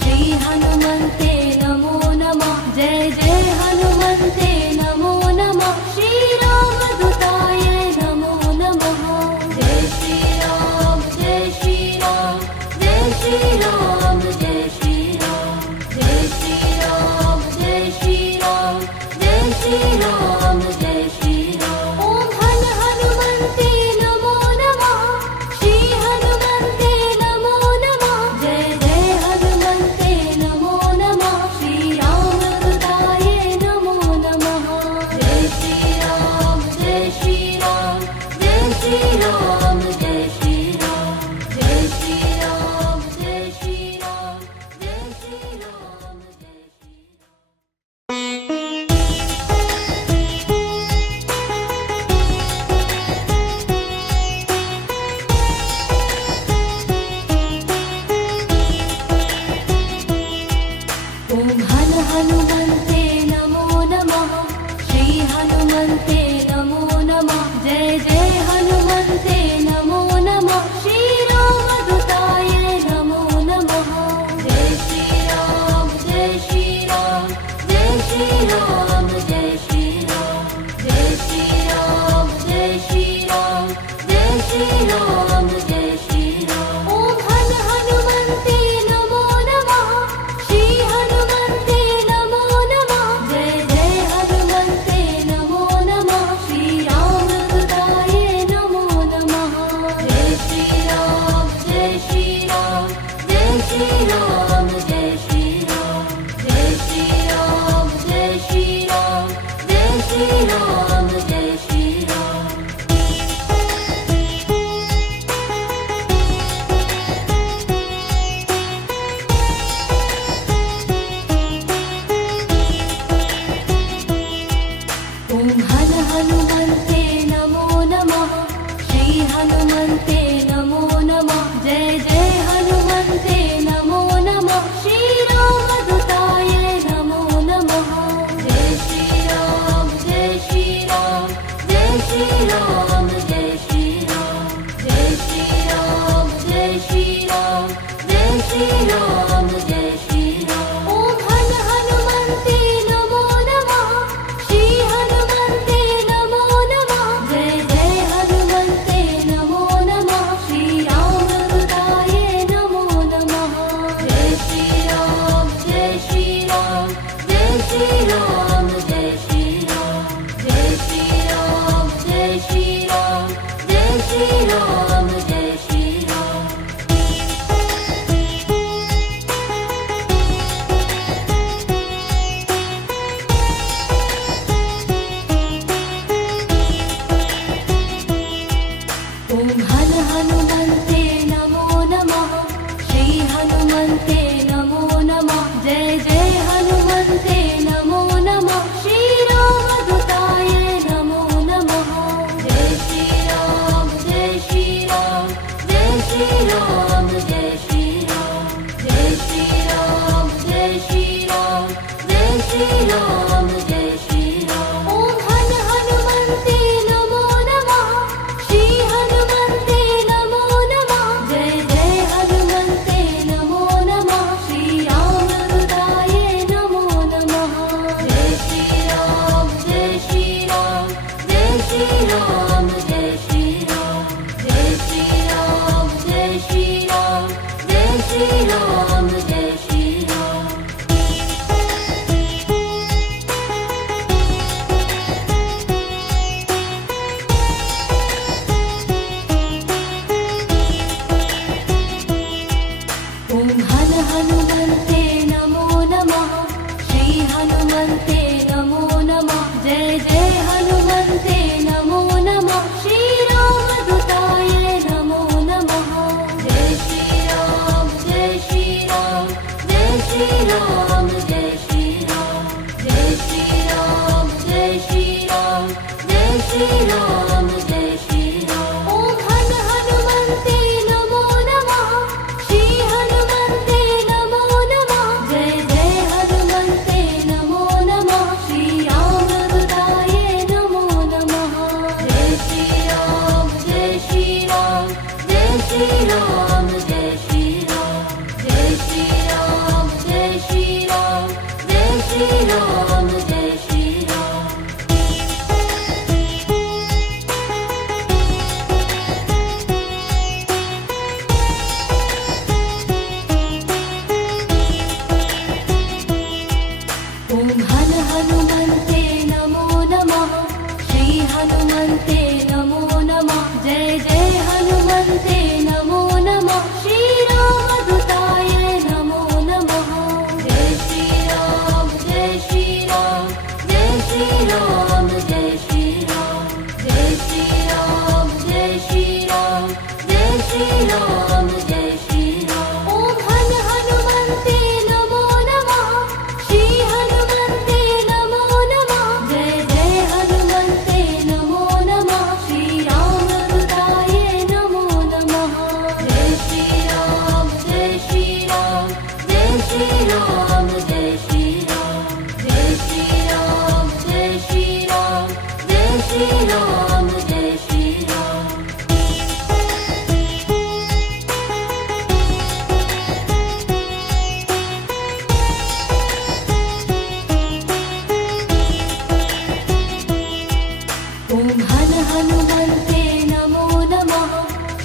श्री हनुमन्ते नमो नमः जय जय हनुमन्ते नमो नमः श्री रामदूताय नमो नमः जय श्री राम जय श्री राम जय श्री राम जय श्री राम जय श्री राम जय श्री राम जय श्री राम जय श्री राम। ॐ हन हनुमन्ते नमो नमः श्री हनुमन्ते नमो नमः जय जय हनुमन्ते नमो नमः श्री रामदूताय नमो नमः जय श्री राम जय श्री राम जय श्री राम जय श्री राम जय श्री राम जय श्री राम जय श्री राम जय श्री राम। ॐ हन हनुमन्ते नमो नमः श्री हनुमन्ते नमो नमः जय जय हनुमन्ते नमो नमः श्री रामदूताय नमो नमः जय श्री राम जय श्री राम जय श्री राम जय श्री राम जय श्री राम जय श्री राम जय श्री राम जय श्री राम। ॐ हन हनुमन्ते नमो नमः श्री हनुमन्ते नमो नमः जय जय हनुमन्ते नमो नमः श्री रामदूताय नमो नमः जय श्री राम जय श्री राम जय श्री राम जय श्री राम जय श्री राम जय श्री राम जय श्री राम जय श्री राम। ॐ हन हनुमन्ते नमो नमः श्री हनुमन्ते नमो नमः जय जय हनुमन्ते नमो नमः श्री रामदूताय नमो नमः जय श्री राम जय श्री राम जय श्री राम जय श्री राम जय श्री राम जय श्री राम जय श्री राम जय श्री राम। ॐ हन हनुमन्ते नमो नमः श्री हनुमन्ते नमो नमः जय जय हनुमन्ते नमो नमः श्री रामदूताय नमो नमः जय श्री राम जय श्री राम जय श्री राम जय श्री राम जय श्री राम जय श्री राम जय श्री राम जय श्री राम। ॐ हन हनुमन्ते नमो नमः श्री हनुमन्ते नमो नमः जय जय हनुमन्ते नमो नमः श्री रामदूताय नमो नमः जय श्री राम जय श्री राम जय श्री राम जय श्री राम जय श्री राम जय श्री श्री राम जय श्री राम। ओम हन हनुमन्ते नमो नमः। श्री हनुमन्ते नमो नमः। जय जय हनुमन्ते नमो नमः। श्री रामदूताय नमो नमः। जय श्री राम जय श्री राम। जय श्री राम जय श्री राम। जय श्री राम जय श्री राम। जय श्री राम जय श्री राम। ओम हन हनुमन्ते नमो नमः। श्री हनुमन्ते नमो नमः। जय जय हनुमन्ते नमो नमः। श्री रामदूताय नमो नमः। जय श्री राम जय श्री राम। जय श्री राम जय श्री राम। जय श्री राम जय श्री राम। जय श्री राम जय श्री राम। ओम हन हनुमन्ते नमो नमः। श्री हनुमन्ते नमो नमः। जय जय हनुमन्ते नमो नमः। श्री रामदूताय नमो नमः। जय श्री राम जय श्री राम। जय श्री राम जय श्री राम। जय श्री राम जय श्री राम। जय श्री राम जय श्री राम। ओम हन हनुमन्ते नमो नमः। श्री हनुमन्ते नमो नमः। जय जय हनुमन्ते नमो नमः। श्री रामदूताय नमो नमः। जय श्री राम जय श्री राम। जय श्री राम जय श्री राम। जय श्री राम जय श्री राम। जय श्री राम जय श्री राम। ओम हन हनुमन्ते नमो नमः। श्री हनुमन्ते नमो नमः। जय जय हनुमन्ते नमो नमः। श्री रामदूताय नमो नमः। जय श्री राम जय श्री राम। जय श्री राम जय श्री राम। जय श्री राम जय श्री राम। जय श्री राम जय श्री राम। ओम हन हनुमन्ते नमो नमः।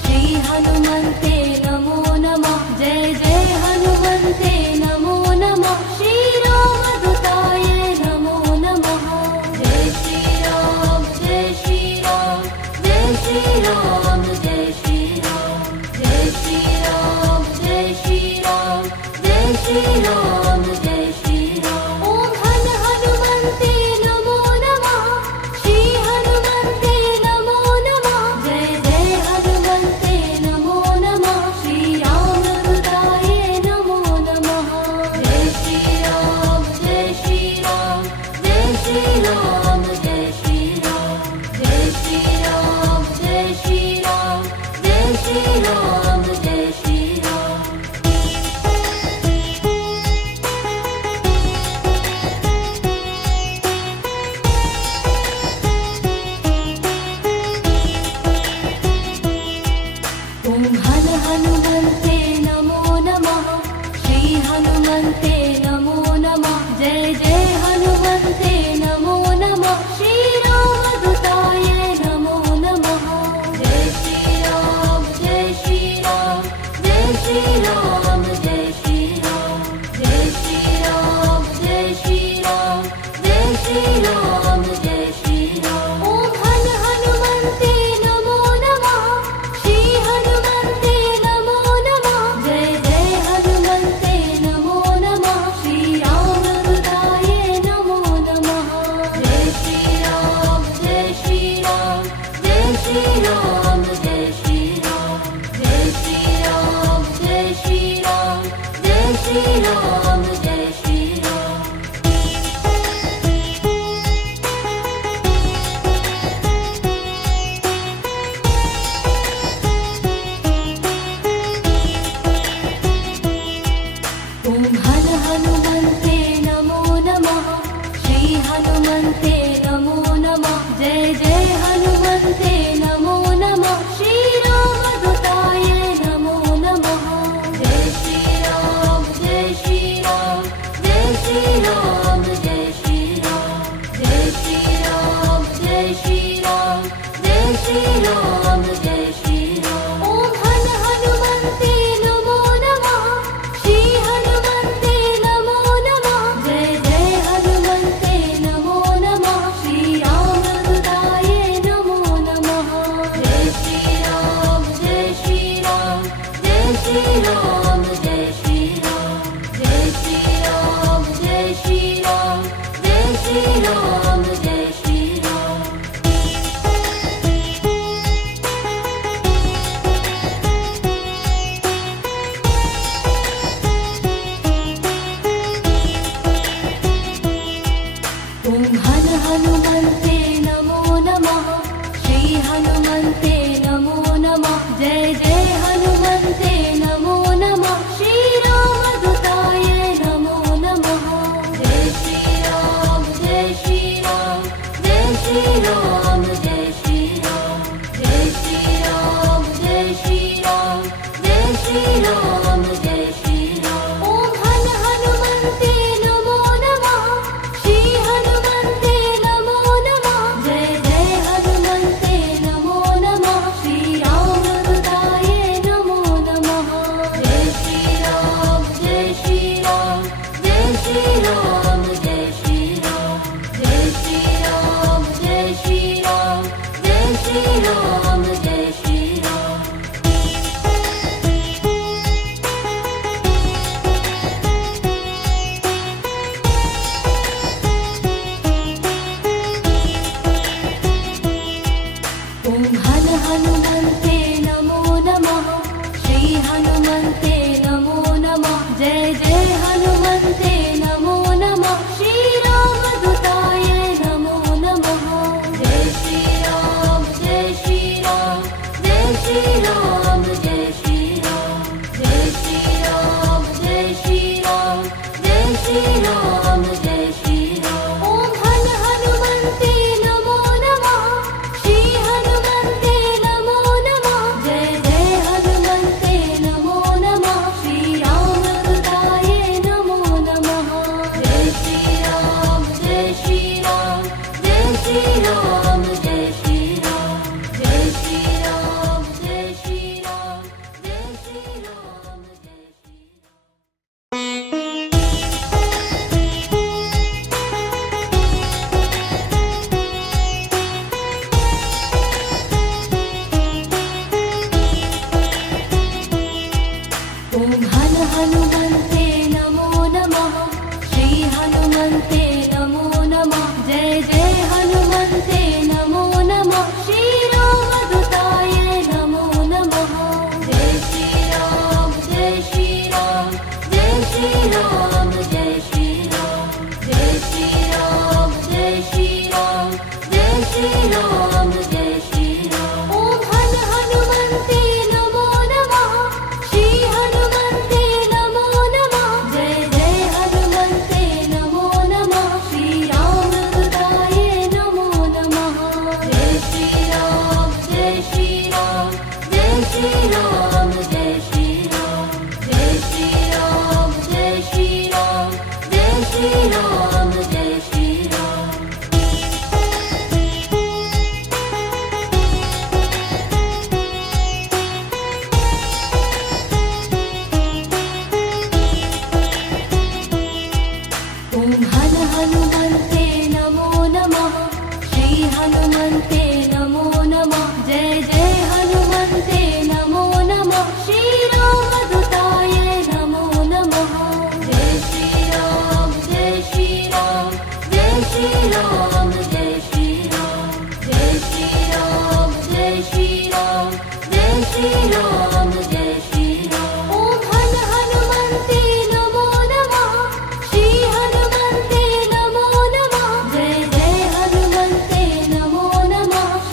श्री हनुमन्ते नमो नमः। जय जय हनुमन्ते नमो नमः। श्री रामदूताय नमो नमः। जय श्री राम जय श्री राम। जय श्री राम जय श्री राम। जय श्री राम जय श्री राम। जय श्री राम जय श्री राम। ओम हन हनुमन्ते नमो नमः। श्री हनुमन्ते नमो नमः। जय जय हनुमन्ते नमो नमः। श्री रामदूताय नमो नमः। जय श्री राम जय श्री राम। जय श्री राम जय श्री राम। जय श्री राम जय श्री राम। जय श्री राम जय श्री राम। ओम हन हनुमन्ते नमो नमः। श्री हनुमन्ते नमो नमः। जय जय हनुमन्ते नमो नमः। श्री रामदूताय नमो नमः। जय श्री राम जय श्री राम। जय श्री राम जय श्री राम। जय श्री राम जय श्री राम। जय श्री राम जय श्री राम। ओम हन हनुमन्ते नमो नमः। श्री हनुमन्ते नमो नमः। जय जय हनुमन्ते नमो नमः। श्री रामदूताय राम जय श्री राम जय श्री राम जय श्री राम जय श्री राम जय श्री राम ओम हन हनुमन्ते नमो नमः श्री हनुमन्ते नमो नमः जय जय हनुमन्ते नमो नमः श्री रामदूताय नमो नमः जय श्री राम जय श्री राम जय श्री राम जय श्री राम जय श्री राम जय श्री राम जय श्री राम जय श्री राम ओम हन हनुमन्ते नमो नमः श्री हनुमन्ते नमो नमः जय जय हनुमन्ते नमो नमः श्री रामदूताय नमो नमः जय श्री राम जय श्री राम जय श्री राम जय श्री राम जय श्री राम जय श्री राम जय श्री राम जय श्री राम ओम हन हनुमन्ते नमो नमः श्री हनुमन्ते नमो नमः जय जय हनुमन्ते नमो नमः श्री रामदूताय नमो नमः जय श्री राम जय श्री राम जय श्री राम जय श्री राम जय श्री राम जय श्री राम जय श्री राम जय श्री राम ओम हन हनुमन्ते नमो नमः श्री हनुमन्ते नमो नमः जय जय हनुमन्ते नमो नमः श्री रामदूताय नमो नमः जय श्री राम जय श्री राम जय श्री राम जय श्री राम जय श्री राम जय श्री राम जय श्री राम जय श्री राम ओम हन हनुमन्ते नमो नमः श्री हनुमन्ते नमो नमः जय जय हनुमन्ते नमो नमः श्री रामदूताय नमो नमः जय श्री राम जय श्री राम जय श्री राम जय श्री राम जय श्री राम जय श्री राम जय श्री राम जय श्री ओम हन हनुमन्ते नमो नमः श्री हनुमन्ते नमो नमः जय जय हनुमन्ते नमो नमः श्री रामदूताय नमो नमः जय श्री राम जय श्री राम जय श्री राम जय श्री राम जय श्री राम जय श्री राम जय श्री राम जय श्री राम ओम हन हनुमन्ते नमो नमः श्री हनुमन्ते नमो नमः जय जय हनुमन्ते नमो नमः श्री रामदूताय नमो नमः जय श्री राम जय श्री राम जय श्री राम जय श्री राम जय श्री राम जय श्री राम जय श्री राम जय श्री राम ओम हन हनुमन्ते नमो नमः श्री हनुमन्ते नमो नमः जय जय हनुमन्ते नमो नमः श्री रामदूताय नमो नमः जय श्री राम जय श्री राम जय श्री राम जय श्री राम जय श्री राम जय श्री राम जय श्री राम जय श्री राम ओम हन हनुमन्ते नमो नमः श्री हनुमन्ते नमो नमः जय जय हनुमन्ते नमो नमः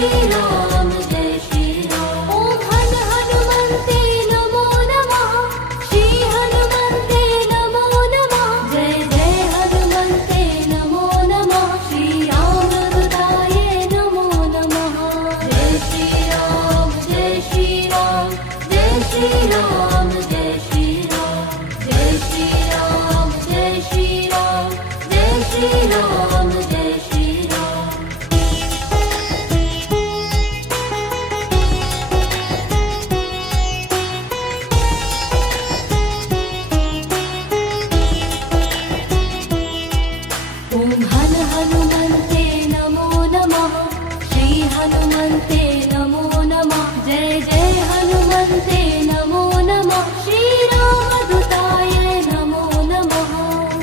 श्री राम जय श्री राम। ओम हन हनुमन्ते नमो नमः। श्री हनुमन्ते नमो नमः। जय जय हनुमन्ते नमो नमः। श्री रामदूताय नमो नमः। जय श्री राम जय श्री राम। जय श्री राम जय श्री राम। जय श्री राम जय श्री राम। जय श्री राम जय श्री राम। ओम हन हनुमन्ते नमो नमः। श्री हनुमन्ते नमो नमः। जय जय हनुमन्ते नमो नमः। श्री रामदूताय नमो नमः।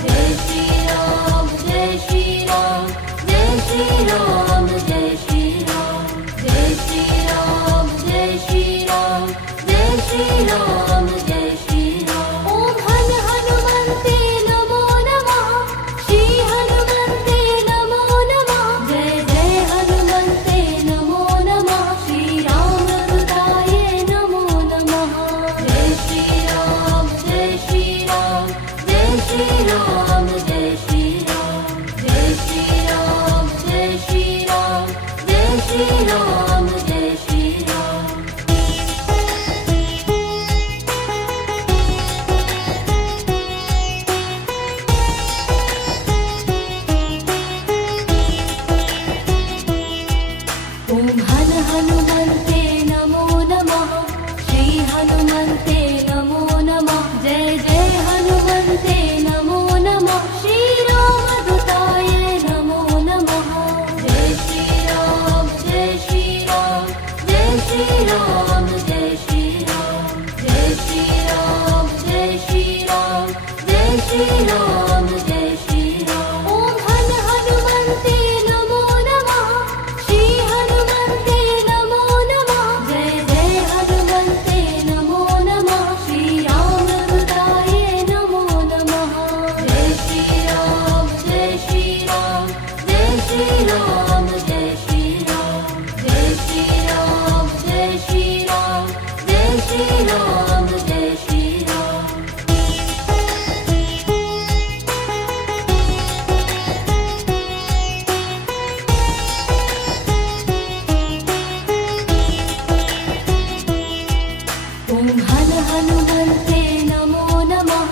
जय श्री राम जय श्री राम। जय श्री राम जय श्री राम। जय श्री राम जय श्री राम। जय श्री राम जय श्री राम। ओम हन हनुमन्ते नमो नमः। श्री हनुमन्ते नमो नमः। जय जय हनुमन्ते नमो नमः। श्री रामदूताय नमो नमः। जय श्री राम जय श्री राम। जय श्री राम जय श्री राम। जय श्री राम जय श्री राम। जय श्री राम जय श्री राम। ओम हन हनुमन्ते नमो नमः। श्री हनुमन्ते नमो नमः। जय जय हनुमन्ते नमो नमः। श्री रामदूताय नमो नमः। जय श्री राम जय श्री राम। जय श्री राम जय श्री राम। जय श्री राम जय श्री राम। जय श्री राम जय श्री राम। ओम हन हनुमन्ते नमो नमः। श्री हनुमन्ते नमो नमः। जय जय हनुमन्ते नमो नमः। श्री रामदूताय नमो नमः। जय श्री राम जय श्री राम। जय श्री राम जय श्री राम। जय श्री राम जय श्री राम। जय श्री राम जय श्री राम। ओम हन हनुमन्ते नमो नमः।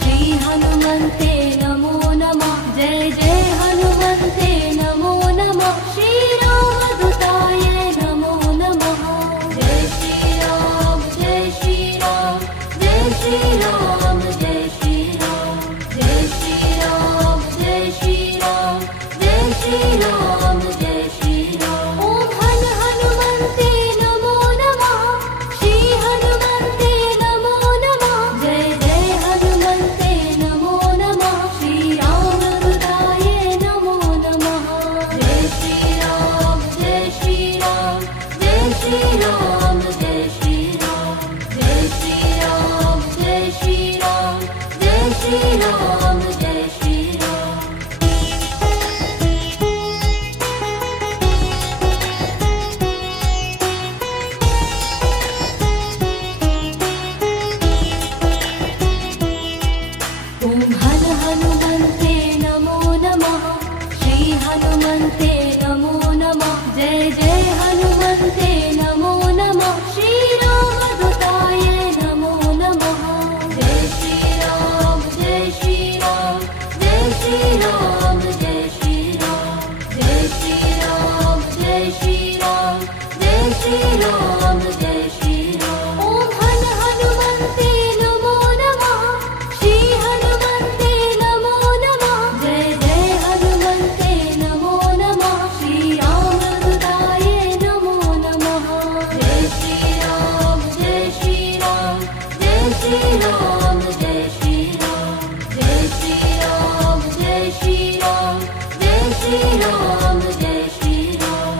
श्री हनुमन्ते नमो नमः। जय जय हनुमन्ते नमो नमः। श्री रामदूताय नमो नमः। जय श्री राम जय श्री राम। जय श्री राम जय श्री राम। जय श्री राम जय श्री राम। जय श्री राम जय श्री राम। ओम हन हनुमन्ते नमो नमः। श्री हनुमन्ते नमो नमः। जय जय हनुमन्ते नमो नमः। श्री रामदूताय नमो नमः। जय श्री राम जय श्री राम। जय श्री राम जय श्री राम। जय श्री राम जय श्री राम। जय श्री राम जय श्री राम। ओम हन हनुमन्ते नमो नमः। श्री हनुमन्ते नमो नमः। जय जय हनुमन्ते नमो नमः। श्री रामदूताय नमो नमः। जय श्री राम जय श्री राम। जय श्री राम जय श्री राम। जय श्री राम जय श्री राम। जय श्री राम जय श्री राम। ओम हन हनुमन्ते नमो नमः। श्री हनुमन्ते नमो नमः। जय जय हनुमन्ते नमो नमः। श्री रामदूताय नमो नमः। जय श्री राम जय श्री राम। जय श्री राम जय श्री राम। जय श्री राम जय श्री राम। जय श्री राम जय श्री राम।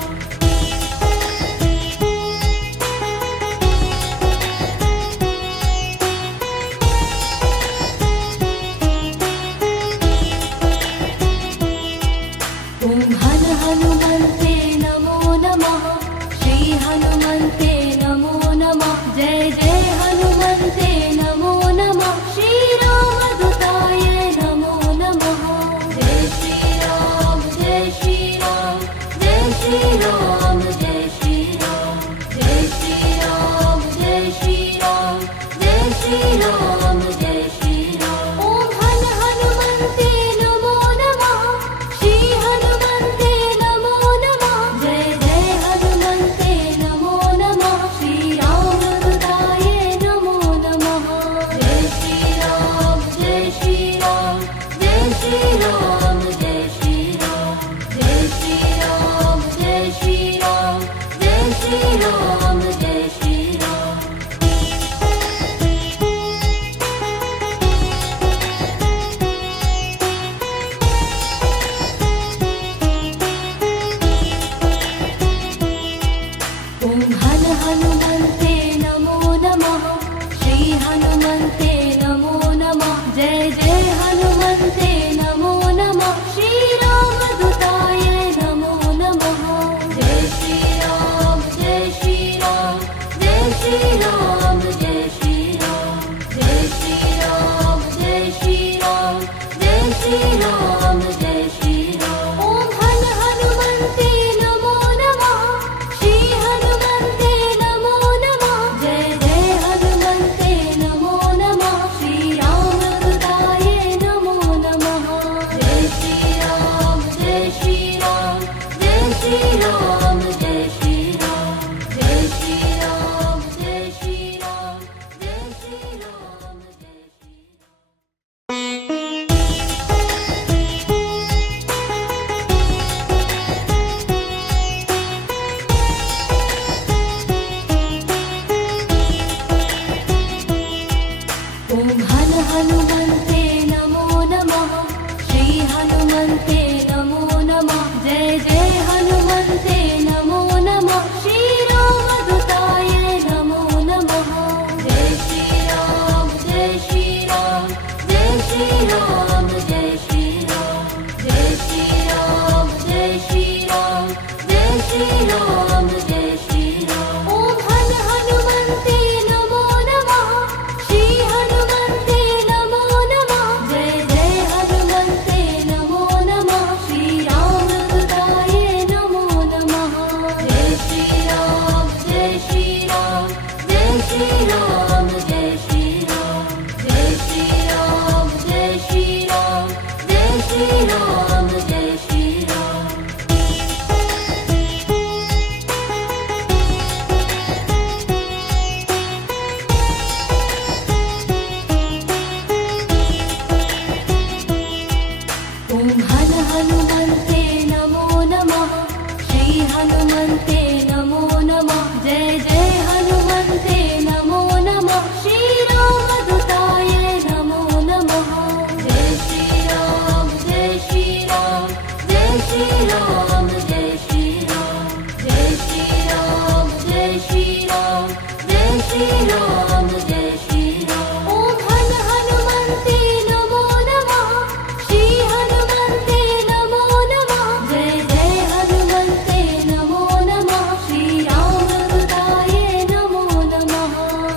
राम जय श्री राम जय श्री राम जय श्री राम जय श्री राम जय श्री राम। ओम हन हनुमन्ते नमो नमः श्री हनुमन्ते नमो नमः जय जय हनुमन्ते नमो नमः श्री रामदूताय नमो नमः। जय श्री राम जय श्री राम जय श्री राम जय श्री राम जय श्री राम जय श्री राम जय श्री राम जय श्री राम। ओम हन हनुमन्ते नमो नमः श्री हनुमन्ते नमो नमः जय जय हनुमन्ते नमो नमः श्री रामदूताय नमो नमः। जय श्री राम जय श्री राम जय श्री राम जय श्री राम जय श्री राम जय श्री राम जय श्री राम जय श्री राम। ओम हन हनुमन्ते नमो नमः श्री हनुमन्ते नमो नमः जय जय हनुमन्ते नमो नमः श्री रामदूताय नमो नमः। जय श्री राम जय श्री राम जय श्री राम जय श्री राम जय श्री राम जय श्री राम जय श्री राम जय श्री। ओम हन हनुमन्ते नमो नमः श्री हनुमन्ते नमो नमः जय जय हनुमन्ते नमो नमः श्री रामदूताय नमो नमः। जय श्री राम जय श्री राम जय श्री राम जय श्री राम जय श्री राम जय श्री राम जय श्री राम जय श्री राम। ओम हन हनुमन्ते नमो नमः श्री हनुमन्ते नमो नमः जय जय हनुमन्ते नमो नमः श्री रामदूताय नमो नमः। जय श्री राम जय श्री राम जय श्री राम जय श्री राम जय श्री राम जय श्री राम जय श्री राम जय श्री राम। ओम हन हनुमन्ते नमो नमः श्री हनुमन्ते नमो नमः जय जय हनुमन्ते नमो नमः श्री रामदूताय नमो नमः। जय श्री राम जय श्री राम जय श्री राम जय श्री राम जय श्री राम जय श्री राम जय श्री राम जय श्री राम। ओम हन हनुमन्ते नमो नमः श्री हनुमन्ते नमो नमः जय जय हनुमन्ते नमो नमः श्री रामदूताय नमो नमः।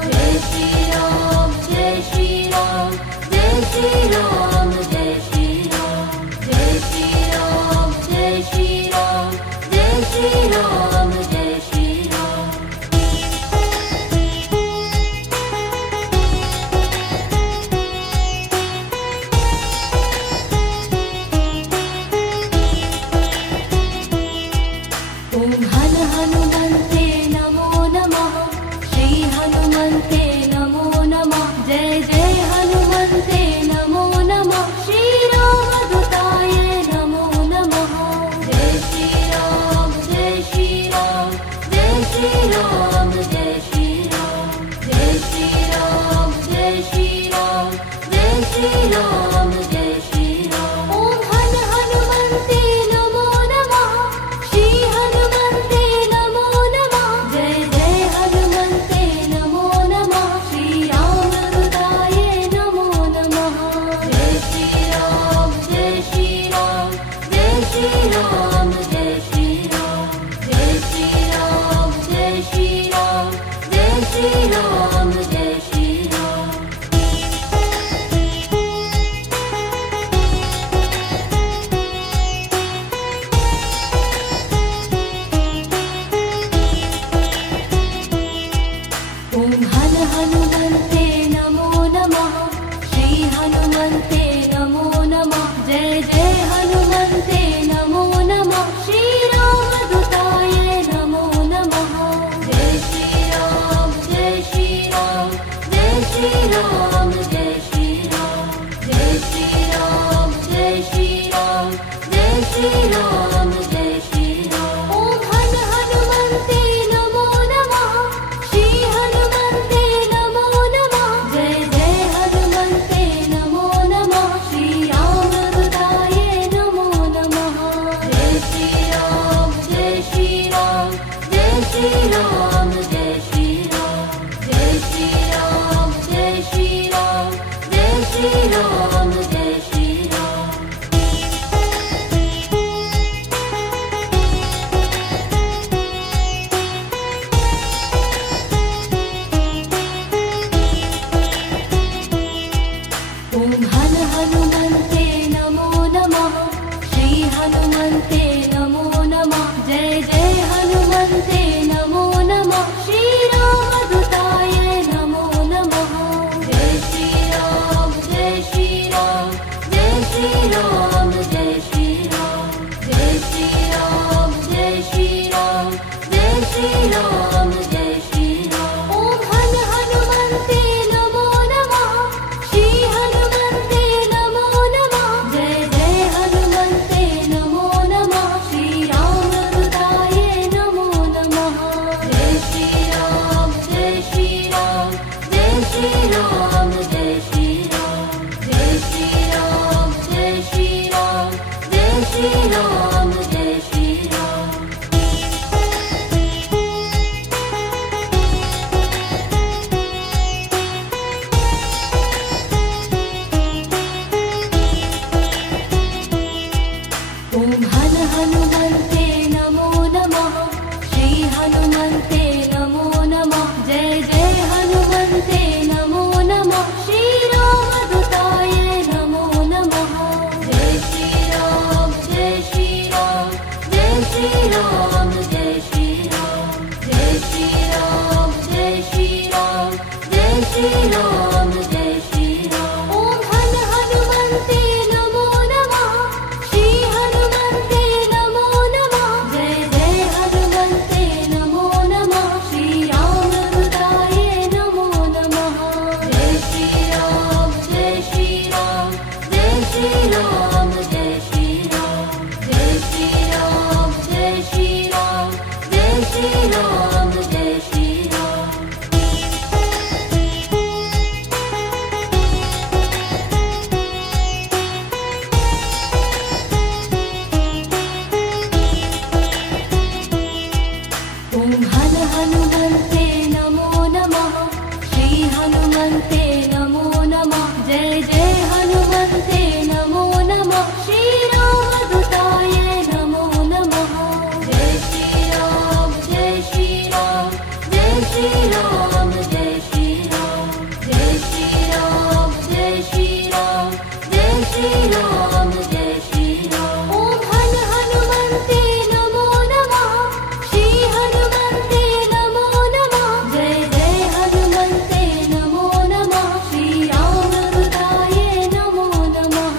जय श्री राम जय श्री राम जय श्री राम जय श्री राम जय श्री राम जय श्री राम जय श्री राम जय श्री राम। ओम हन हनुमन्ते नमो नमः श्री हनुमन्ते नमो नमः जय जय हनुमन्ते नमो नमः श्री रामदूताय नमो नमः। जय श्री राम जय श्री राम जय श्री राम जय श्री राम जय श्री राम जय श्री राम जय श्री राम जय श्री राम। ओम हन हनुमन्ते नमो नमः श्री हनुमन्ते नमो नमः जय जय हनुमन्ते नमो नमः श्री रामदूताय नमो नमः। जय श्री राम जय श्री राम जय श्री राम जय श्री राम जय श्री राम जय श्री राम श्री राम जय श्री राम। ओम हन हनुमन्ते नमो नमः। श्री हनुमन्ते नमो नमः। जय जय हनुमन्ते नमो नमः। श्री रामदूताय नमो नमः। जय श्री राम जय श्री राम। जय श्री राम जय श्री राम। जय श्री राम जय श्री राम। जय श्री राम जय श्री राम। ओम हन हनुमन्ते नमो नमः। श्री हनुमन्ते नमो नमः। जय जय हनुमन्ते नमो नमः। श्री रामदूताय नमो नमः। जय श्री राम जय श्री राम। जय श्री राम जय श्री राम। जय श्री राम जय श्री राम। जय श्री राम जय श्री राम। ओम हन हनुमन्ते नमो नमः। श्री हनुमन्ते नमो नमः। जय जय हनुमन्ते नमो नमः। श्री रामदूताय नमो नमः। जय श्री राम जय श्री राम। जय श्री राम जय श्री राम। जय श्री राम जय श्री राम। जय श्री राम जय श्री राम। ओम हन हनुमन्ते नमो नमः। श्री हनुमन्ते नमो नमः। जय जय हनुमन्ते नमो नमः। श्री रामदूताय नमो नमः। जय श्री राम जय श्री राम। जय श्री राम जय श्री राम। जय श्री राम जय श्री राम। जय श्री राम जय श्री राम। ओम हन हनुमन्ते नमो नमः। श्री हनुमन्ते नमो नमः। जय जय हनुमन्ते नमो नमः। श्री रामदूताय नमो नमः।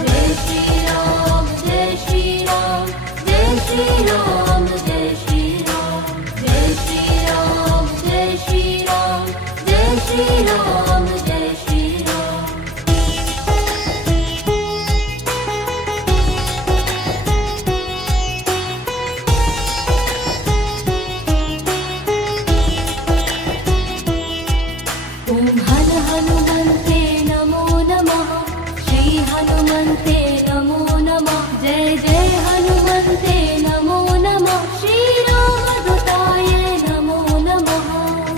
जय श्री राम जय श्री राम। जय श्री राम जय श्री राम। जय श्री राम जय श्री राम। जय श्री राम जय श्री राम। ओम हन हनुमन्ते नमो नमः। श्री हनुमन्ते नमो नमः। जय जय हनुमन्ते नमो नमः। श्री रामदूताय नमो नमः।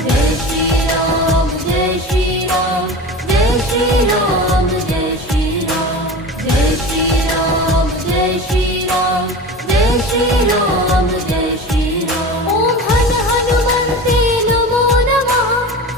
जय श्री राम जय श्री राम। जय श्री राम जय श्री राम। जय श्री राम जय श्री राम। जय श्री राम जय श्री राम। ओम हन हनुमन्ते नमो नमः।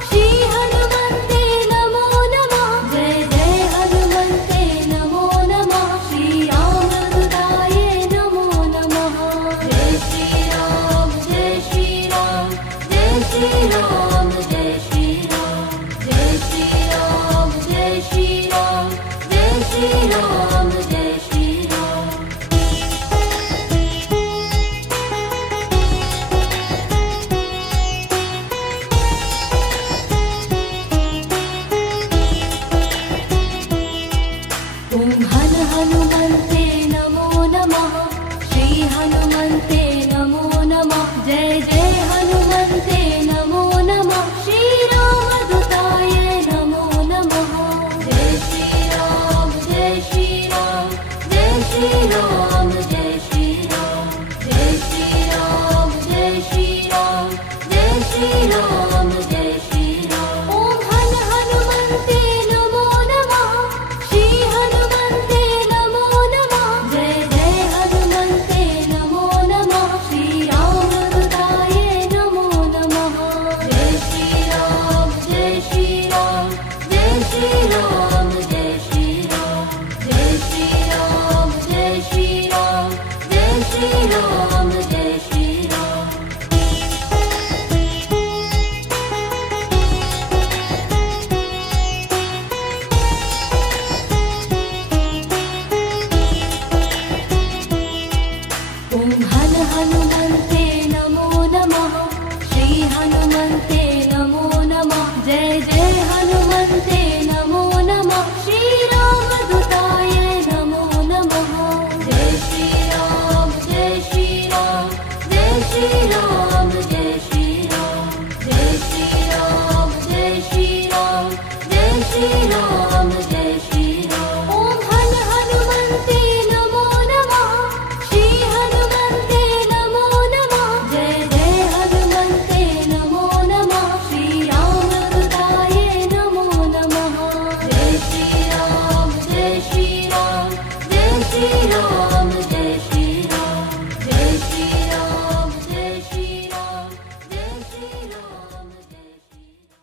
श्री हनुमन्ते नमो नमः। जय जय हनुमन्ते नमो नमः। श्री रामदूताय नमो नमः। जय श्री राम जय श्री राम। जय श्री राम जय श्री राम। जय श्री राम जय श्री राम। जय श्री राम जय श्री राम। ओम हन हनुमन्ते नमो नमः। श्री हनुमन्ते नमो नमः। जय जय हनुमन्ते नमो नमः। श्री रामदूताय नमो नमः। जय श्री राम जय श्री राम। जय श्री राम जय श्री राम। जय श्री राम जय श्री राम। जय श्री राम जय श्री राम। ओम हन हनुमन्ते नमो नमः। श्री हनुमन्ते नमो नमः। जय जय हनुमन्ते नमो नमः। श्री रामदूताय हनुमन्ते नमो नमः जय जय हनुमन्ते नमो नमः श्रीरामदूताय नमो नमः जय श्रीराम जय श्रीराम जय श्रीराम जय श्रीराम जय श्रीराम जय श्रीराम जय श्रीराम जय श्रीराम ॐ हन हनुमन्ते नमो नमः श्री हनुमन्ते नमो नमः जय जय हनुमन्ते नमो नमः श्रीरामदूताय नमो नमः जय श्रीराम जय श्रीराम जय श्रीराम जय श्रीराम जय श्रीराम जय श्रीराम जय श्रीराम जय श्रीराम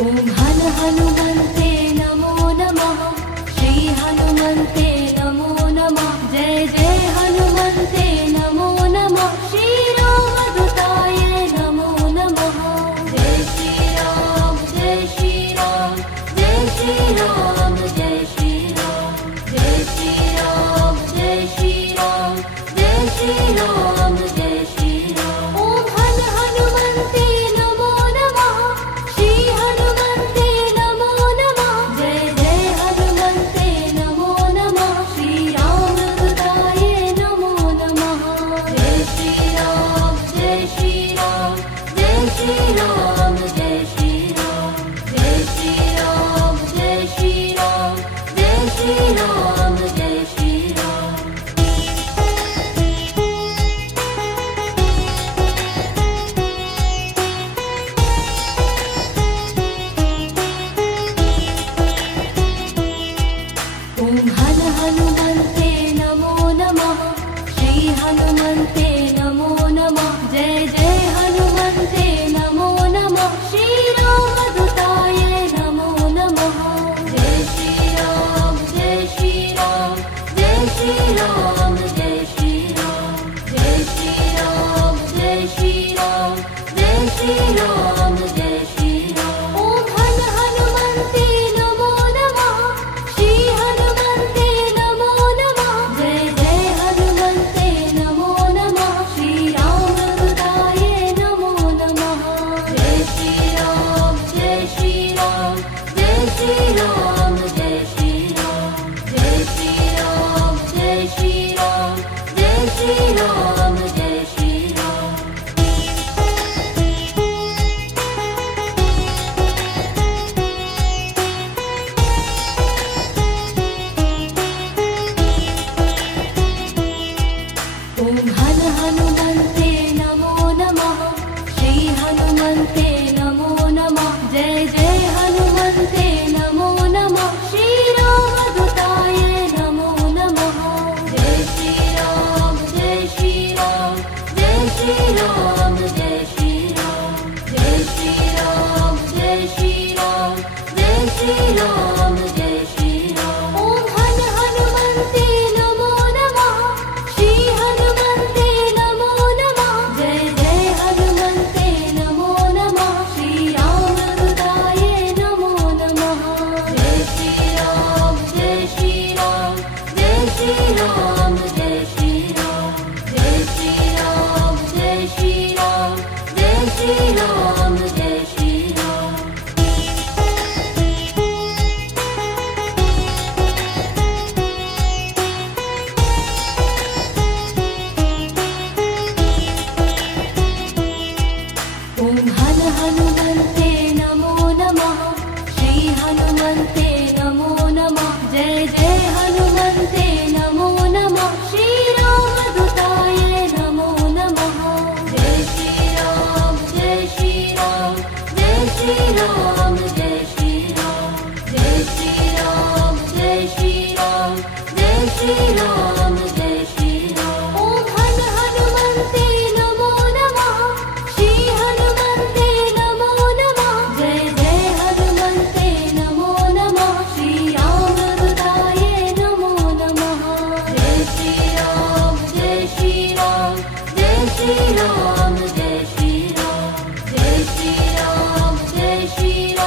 ॐ हन हनुमन्ते नमो नमः श्री हनुमन्ते नमो नमः जय जय हनुमन्ते नमो नमः श्रीरामदूताय नमो नमः जय श्रीराम जय श्रीराम जय श्रीराम जय श्रीराम जय श्रीराम जय श्रीराम जय श्रीराम जय श्रीराम ॐ हन हनुमन्ते नमो नमः श्री हनुमन्ते नमो नमः जय जय हनुमन्ते नमो नमः श्रीरामदूताय नमो नमः जय श्रीराम जय श्रीराम जय श्रीराम जय श्रीराम जय श्रीराम जय श्रीराम जय श्रीराम जय श्रीराम ॐ हन हनुमन्ते नमो नमः श्री हनुमन्ते नमो नमः जय जय हनुमन्ते नमो नमः श्रीरामदूताय नमो नमः जय श्रीराम जय श्रीराम जय श्रीराम जय श्रीराम जय श्रीराम जय श्रीराम जय श्रीराम जय श्रीराम ॐ हन हनुमन्ते नमो नमः श्री हनुमन्ते नमो नमः जय जय हनुमन्ते नमो नमः श्रीरामदूताय नमो नमः जय श्रीराम जय श्रीराम जय श्रीराम जय श्रीराम जय श्रीराम जय श्रीराम जय श्रीराम जय श्रीराम ॐ हन हनुमन्ते नमो नमः श्री हनुमन्ते नमो नमः जय जय हनुमन्ते नमो नमः श्रीरामदूताय नमो नमः जय श्रीराम जय श्रीराम जय श्रीराम जय श्रीराम जय श्रीराम जय श्रीराम जय श्रीराम जय श्रीराम ॐ हन हनुमन्ते नमो नमः श्री हनुमन्ते नमो नमः जय जय हनुमन्ते नमो नमः श्रीरामदूताय नमो नमः जय श्रीराम जय श्रीराम जय श्रीराम जय श्रीराम जय श्रीराम जय श्रीराम जय श्रीराम जय श्रीराम ॐ हन हनुमन्ते नमो नमः श्री हनुमन्ते नमो नमः जय जय हनुमन्ते नमो नमः श्रीरामदूताय नमो नमः जय श्रीराम जय श्रीराम जय श्रीराम जय श्रीराम जय श्रीराम जय श्रीराम जय श्रीराम जय श्रीराम ॐ हन हनुमन्ते नमो नमः श्री हनुमन्ते नमो नमः जय जय हनुमन्ते नमो नमः श्रीरामदूताय नमो नमः जय श्रीराम जय श्रीराम जय श्रीराम जय श्रीराम जय श्रीराम जय श्रीराम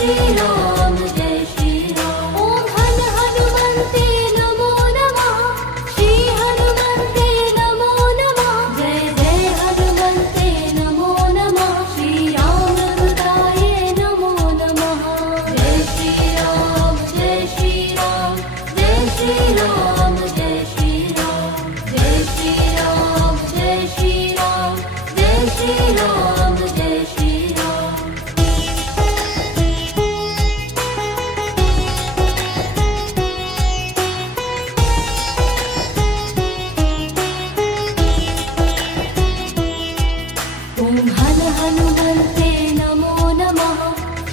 श्री राम जय श्री राम। ओम हन हनुमन्ते नमो नमः। श्री हनुमन्ते नमो नमः। जय जय हनुमन्ते नमो नमः। श्री रामदूताय नमो नमः। जय श्री राम जय श्री राम। जय श्री राम जय श्री राम। जय श्री राम जय श्री राम। जय श्री राम जय श्री राम। ओम हन हनुमन्ते नमो नमः।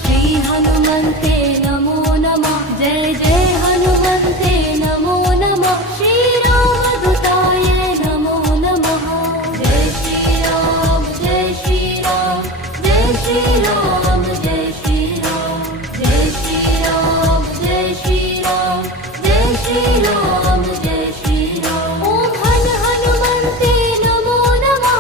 श्री हनुमन्ते नमो नमः। जय जय हनुमन्ते नमो नमः। श्री रामदूताय नमो नमः। जय श्री राम जय श्री राम। जय श्री राम जय श्री राम। जय श्री राम जय श्री राम। जय श्री राम जय श्री राम। ओम हन हनुमन्ते नमो नमः।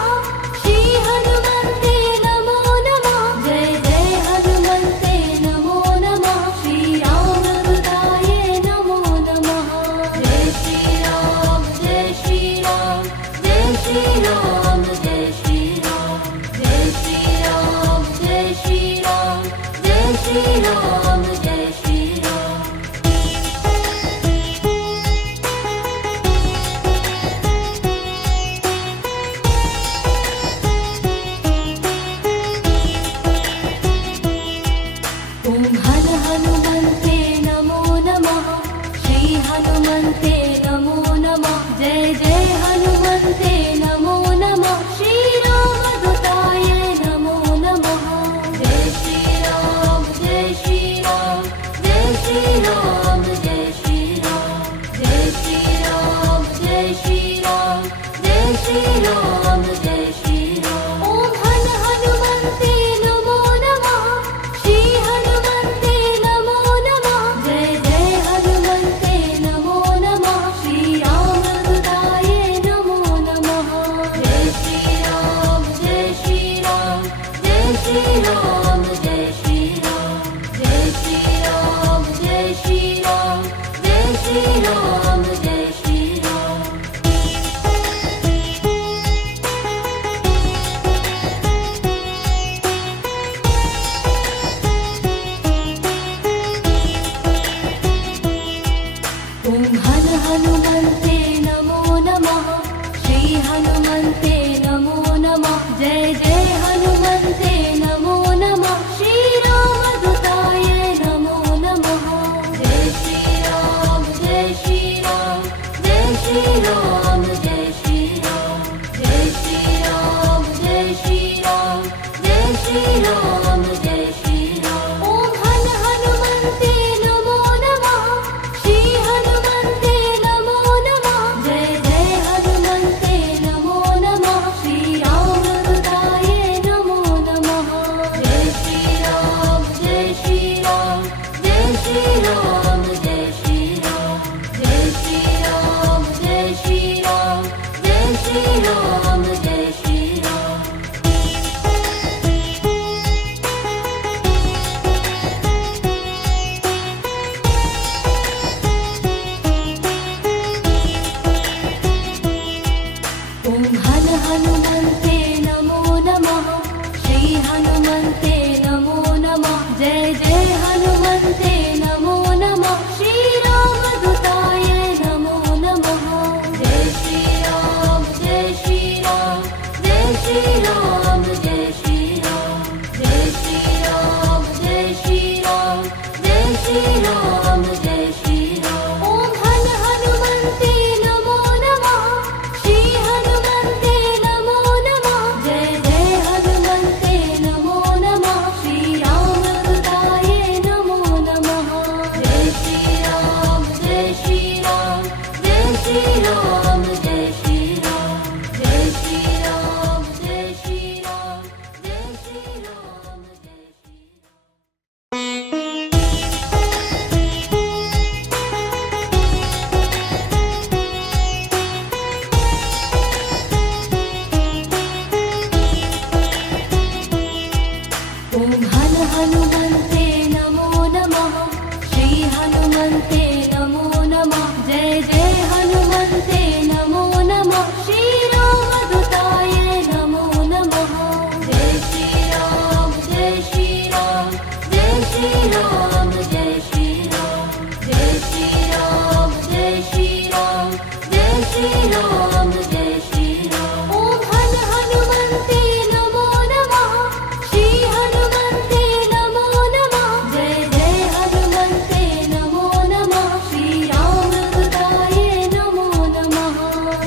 श्री हनुमन्ते नमो नमः। जय जय हनुमन्ते नमो नमः। श्री रामदूताय नमो नमः। जय श्री राम जय श्री राम। जय श्री राम जय श्री राम। जय श्री राम जय श्री राम। जय श्री राम जय श्री राम। ओम हन हनुमन्ते नमो नमः। श्री हनुमन्ते नमो नमः। जय जय हनुमन्ते नमो नमः। श्री रामदूताय नमो नमः। जय श्री राम जय श्री राम। जय श्री राम जय श्री राम। जय श्री राम जय श्री राम। जय श्री राम जय श्री राम। ओम हन हनुमन्ते नमो नमः। श्री हनुमन्ते नमो नमः। जय जय हनुमन्ते नमो नमः। श्री रामदूताय नमो नमः। जय श्री राम जय श्री राम। जय श्री राम जय श्री राम। जय श्री राम जय श्री राम। जय श्री राम जय श्री राम। ओम हन हनुमन्ते नमो नमः। श्री हनुमन्ते नमो नमः। जय जय हनुमन्ते नमो नमः। श्री रामदूताय नमो नमः। जय श्री राम जय श्री राम। जय श्री राम जय श्री राम। जय श्री राम जय श्री राम। जय श्री राम जय श्री राम। ओम हन हनुमन्ते नमो नमः। श्री हनुमन्ते नमो नमः। जय जय हनुमन्ते नमो नमः। श्री रामदूताय नमो नमः। जय श्री राम जय श्री राम। जय श्री राम जय श्री राम। जय श्री राम जय श्री राम। जय श्री राम जय श्री राम। ओम हन हनुमन्ते नमो नमः। श्री हनुमन्ते नमो नमः। जय जय हनुमन्ते नमो नमः। श्री रामदूताय नमो नमः। जय श्री राम जय श्री राम। जय श्री राम जय श्री राम। जय श्री राम जय श्री राम। जय श्री राम जय श्री राम। ओम हन हनुमन्ते नमो नमः। श्री हनुमन्ते नमो नमः। जय जय हनुमन्ते नमो नमः। श्री रामदूताय नमो नमः। जय श्री राम जय श्री राम। जय श्री राम जय श्री राम। जय श्री राम जय श्री राम। जय श्री राम जय श्री राम। हनुमन्ते नमो नमः जय जय हनुमन्ते नमो नमः श्रीरामदूताय नमो नमः जय श्रीराम जय श्रीराम जय श्रीराम जय श्रीराम जय श्रीराम जय श्रीराम जय श्रीराम जय श्रीराम ॐ हन हनुमन्ते नमो नमः श्री हनुमन्ते नमो नमः जय जय हनुमन्ते नमो नमः श्रीरामदूताय नमो नमः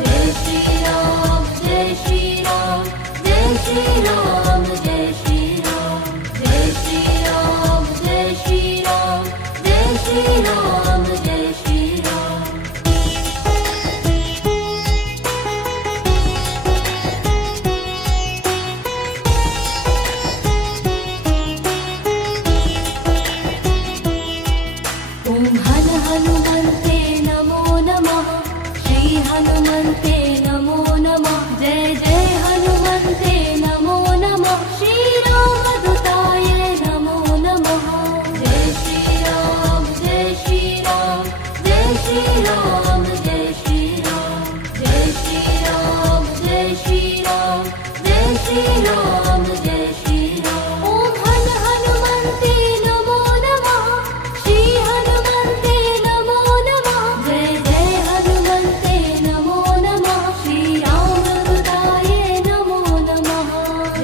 जय श्रीराम जय श्रीराम जय श्रीराम जय श्रीराम जय श्रीराम जय श्रीराम जय श्रीराम जय श्रीराम ॐ हन हनुमन्ते नमो नमः श्री हनुमन्ते नमो नमः जय जय हनुमन्ते नमो नमः श्रीरामदूताय नमो नमः जय श्रीराम जय श्रीराम जय श्रीराम जय श्रीराम जय श्रीराम जय श्रीराम जय श्रीराम जय श्रीराम ॐ हन हनुमन्ते नमो नमः श्री हनुमन्ते नमो नमः जय जय हनुमन्ते नमो नमः श्रीरामदूताय नमो नमः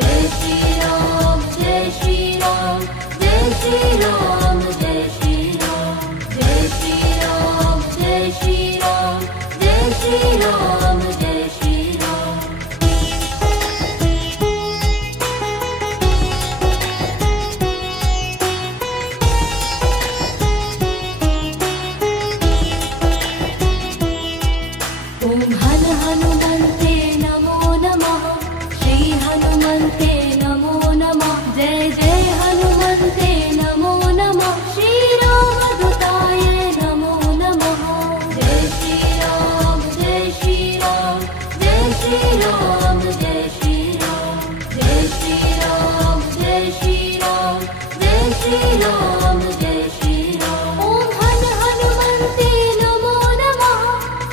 जय श्रीराम जय श्रीराम जय श्रीराम जय श्रीराम जय श्रीराम जय श्रीराम जय श्रीराम जय श्रीराम ॐ हन हनुमन्ते नमो नमः श्री हनुमन्ते नमो नमः जय जय हनुमन्ते नमो नमः श्रीरामदूताय नमो नमः जय श्रीराम जय श्रीराम जय श्रीराम जय श्रीराम जय श्रीराम जय श्रीराम जय श्रीराम जय श्रीराम ॐ हन हनुमन्ते नमो नमः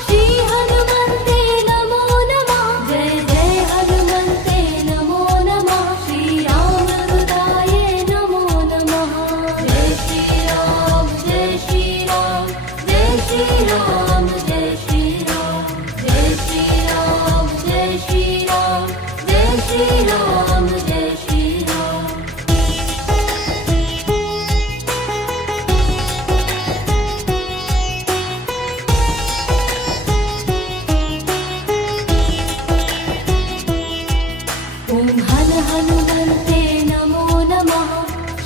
श्री हनुमन्ते नमो नमः जय जय हनुमन्ते नमो नमः श्रीरामदूताय नमो नमः जय श्रीराम जय श्रीराम जय श्रीराम जय श्रीराम जय श्रीराम जय श्रीराम जय श्रीराम जय श्रीराम ॐ हन हनुमन्ते नमो नमः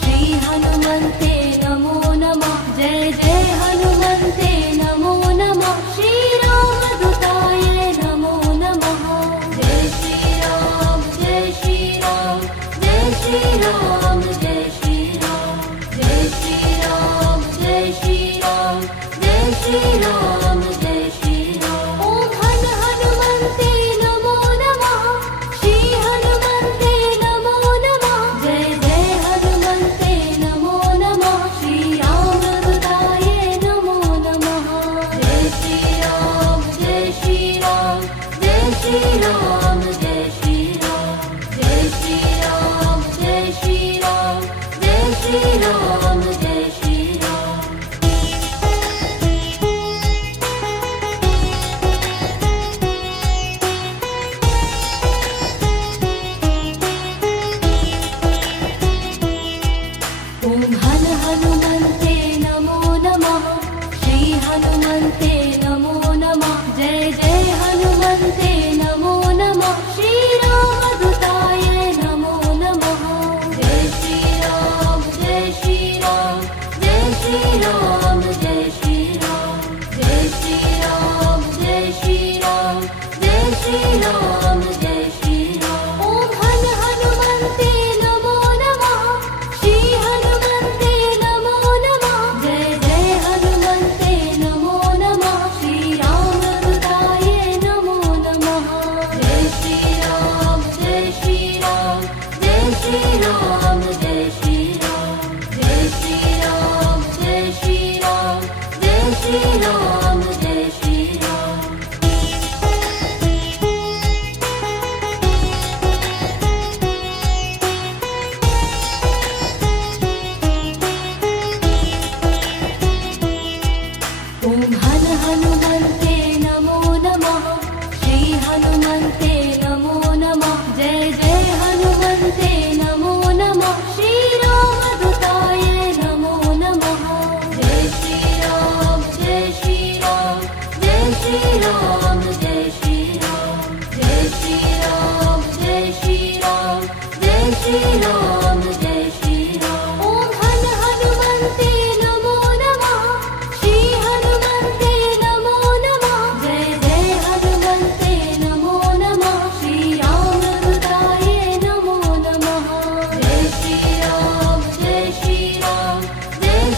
श्री हनुमन्ते नमो नमः जय जय हनुमन्ते नमो नमः श्रीरामदूताय नमो नमः जय श्रीराम जय श्रीराम जय श्रीराम जय श्रीराम जय श्रीराम जय श्रीराम जय श्रीराम जय श्रीराम ॐ हन हनुमन्ते नमो नमः श्री हनुमन्ते नमो नमः जय जय हनुमन्ते नमो नमः श्रीरामदूताय नमो नमः जय श्रीराम जय श्रीराम जय श्रीराम जय श्रीराम जय श्रीराम जय श्रीराम जय श्रीराम जय श्रीराम ॐ हन हनुमन्ते नमो नमः श्री हनुमन्ते नमो नमः जय जय हनुमन्ते नमो नमः श्रीरामदूताय नमो नमः जय श्रीराम जय श्रीराम जय श्रीराम जय श्रीराम जय श्रीराम जय श्रीराम जय श्रीराम जय श्रीराम ॐ हन हनुमन्ते नमो नमः श्री हनुमन्ते नमो नमः जय जय हनुमन्ते नमो नमः श्रीरामदूताय नमो नमः जय श्रीराम जय श्रीराम जय श्रीराम जय श्रीराम जय श्रीराम जय श्री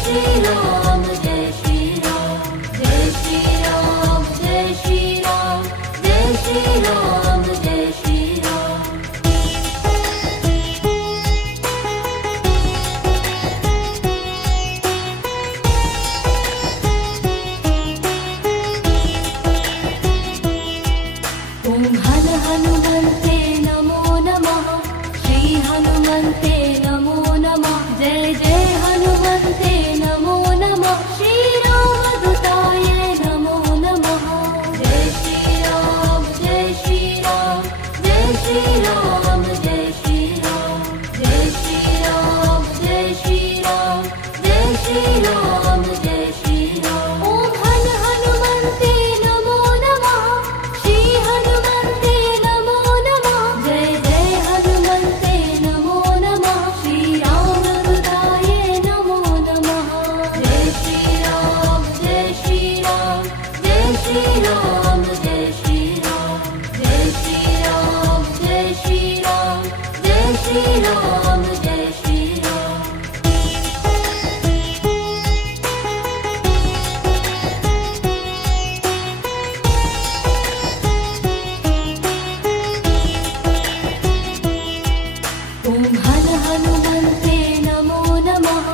श्री राम जय श्री राम जय श्री राम जय श्री राम जय श्री राम जय श्री राम ॐ हन हनुमन्ते नमो नमः श्री हनुमन्ते नमो नमः जय जय हनुमन्ते नमो नमः श्री रामदूताय नमो नमः जय श्री राम जय श्री राम जय श्री राम जय श्री राम जय श्री राम जय श्री राम जय श्री राम जय श्री राम ॐ हन हनुमन्ते नमो नमः श्री हनुमन्ते नमो नमः जय जय हनुमन्ते नमो नमः श्री रामदूताय नमो नमः जय श्री राम जय श्री राम जय श्री राम जय श्री राम जय श्री राम जय श्री राम जय श्री राम जय श्री राम ॐ हन हनुमन्ते नमो नमः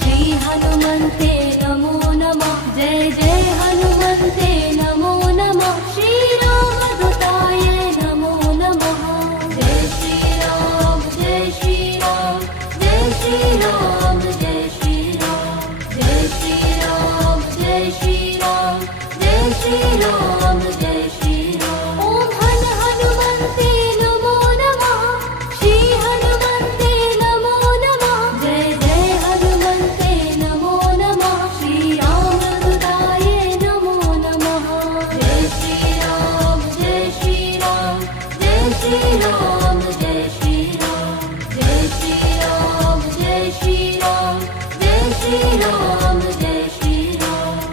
श्री हनुमन्ते नमो नमः जय जय हनुमन्ते नमो नमः श्री रामदूताय नमो नमः जय श्री राम जय श्री राम जय श्री राम जय श्री राम जय श्री राम जय श्री राम जय श्री राम जय श्री राम ॐ हन हनुमन्ते नमो नमः श्री हनुमन्ते नमो नमः जय जय हनुमन्ते नमो नमः श्री रामदूताय नमो नमः जय श्री राम जय श्री राम जय श्री राम जय श्री राम जय श्री राम जय श्री राम जय श्री राम जय श्री राम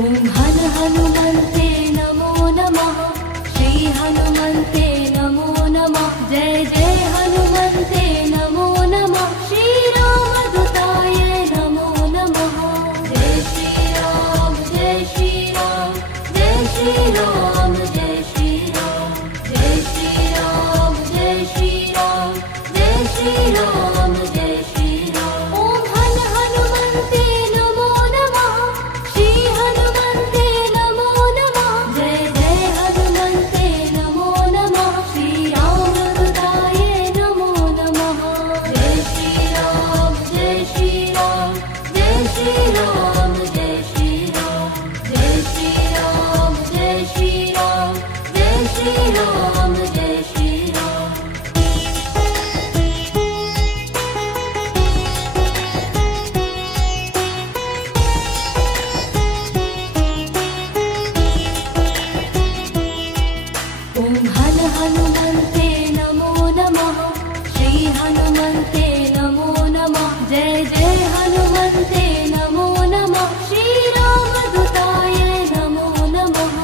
ॐ हन हनुमन्ते नमो नमः श्री हनुमन्ते नमो नमः जय जय हनुमन्ते नमो नमः श्री रामदूताय नमो नमः जय श्री राम जय श्री राम जय श्री राम जय श्री राम जय श्री राम जय श्री राम जय श्री राम जय श्री राम ॐ हन हनुमन्ते नमो नमः श्री हनुमन्ते नमो नमः जय जय हनुमन्ते नमो नमः श्री रामदूताय नमो नमः जय श्री राम जय श्री राम जय श्री राम जय श्री राम जय श्री राम जय श्री राम जय श्री राम जय श्री राम ॐ हन हनुमन्ते नमो नमः श्री हनुमन्ते नमो नमः जय जय हनुमन्ते नमो नमः श्री रामदूताय नमो नमः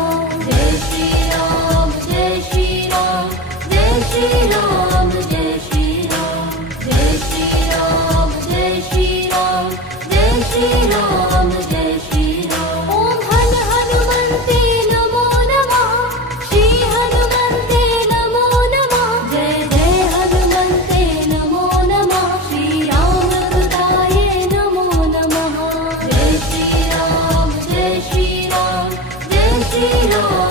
जय श्री राम जय श्री राम जय श्री राम जय श्री राम जय श्री राम जय श्री राम जय श्री राम जय श्री राम ॐ हन हनुमन्ते नमो नमः श्री हनुमन्ते नमो नमः जय जय हनुमन्ते नमो नमः श्री रामदूताय नमो नमः जय श्री राम जय श्री राम जय श्री राम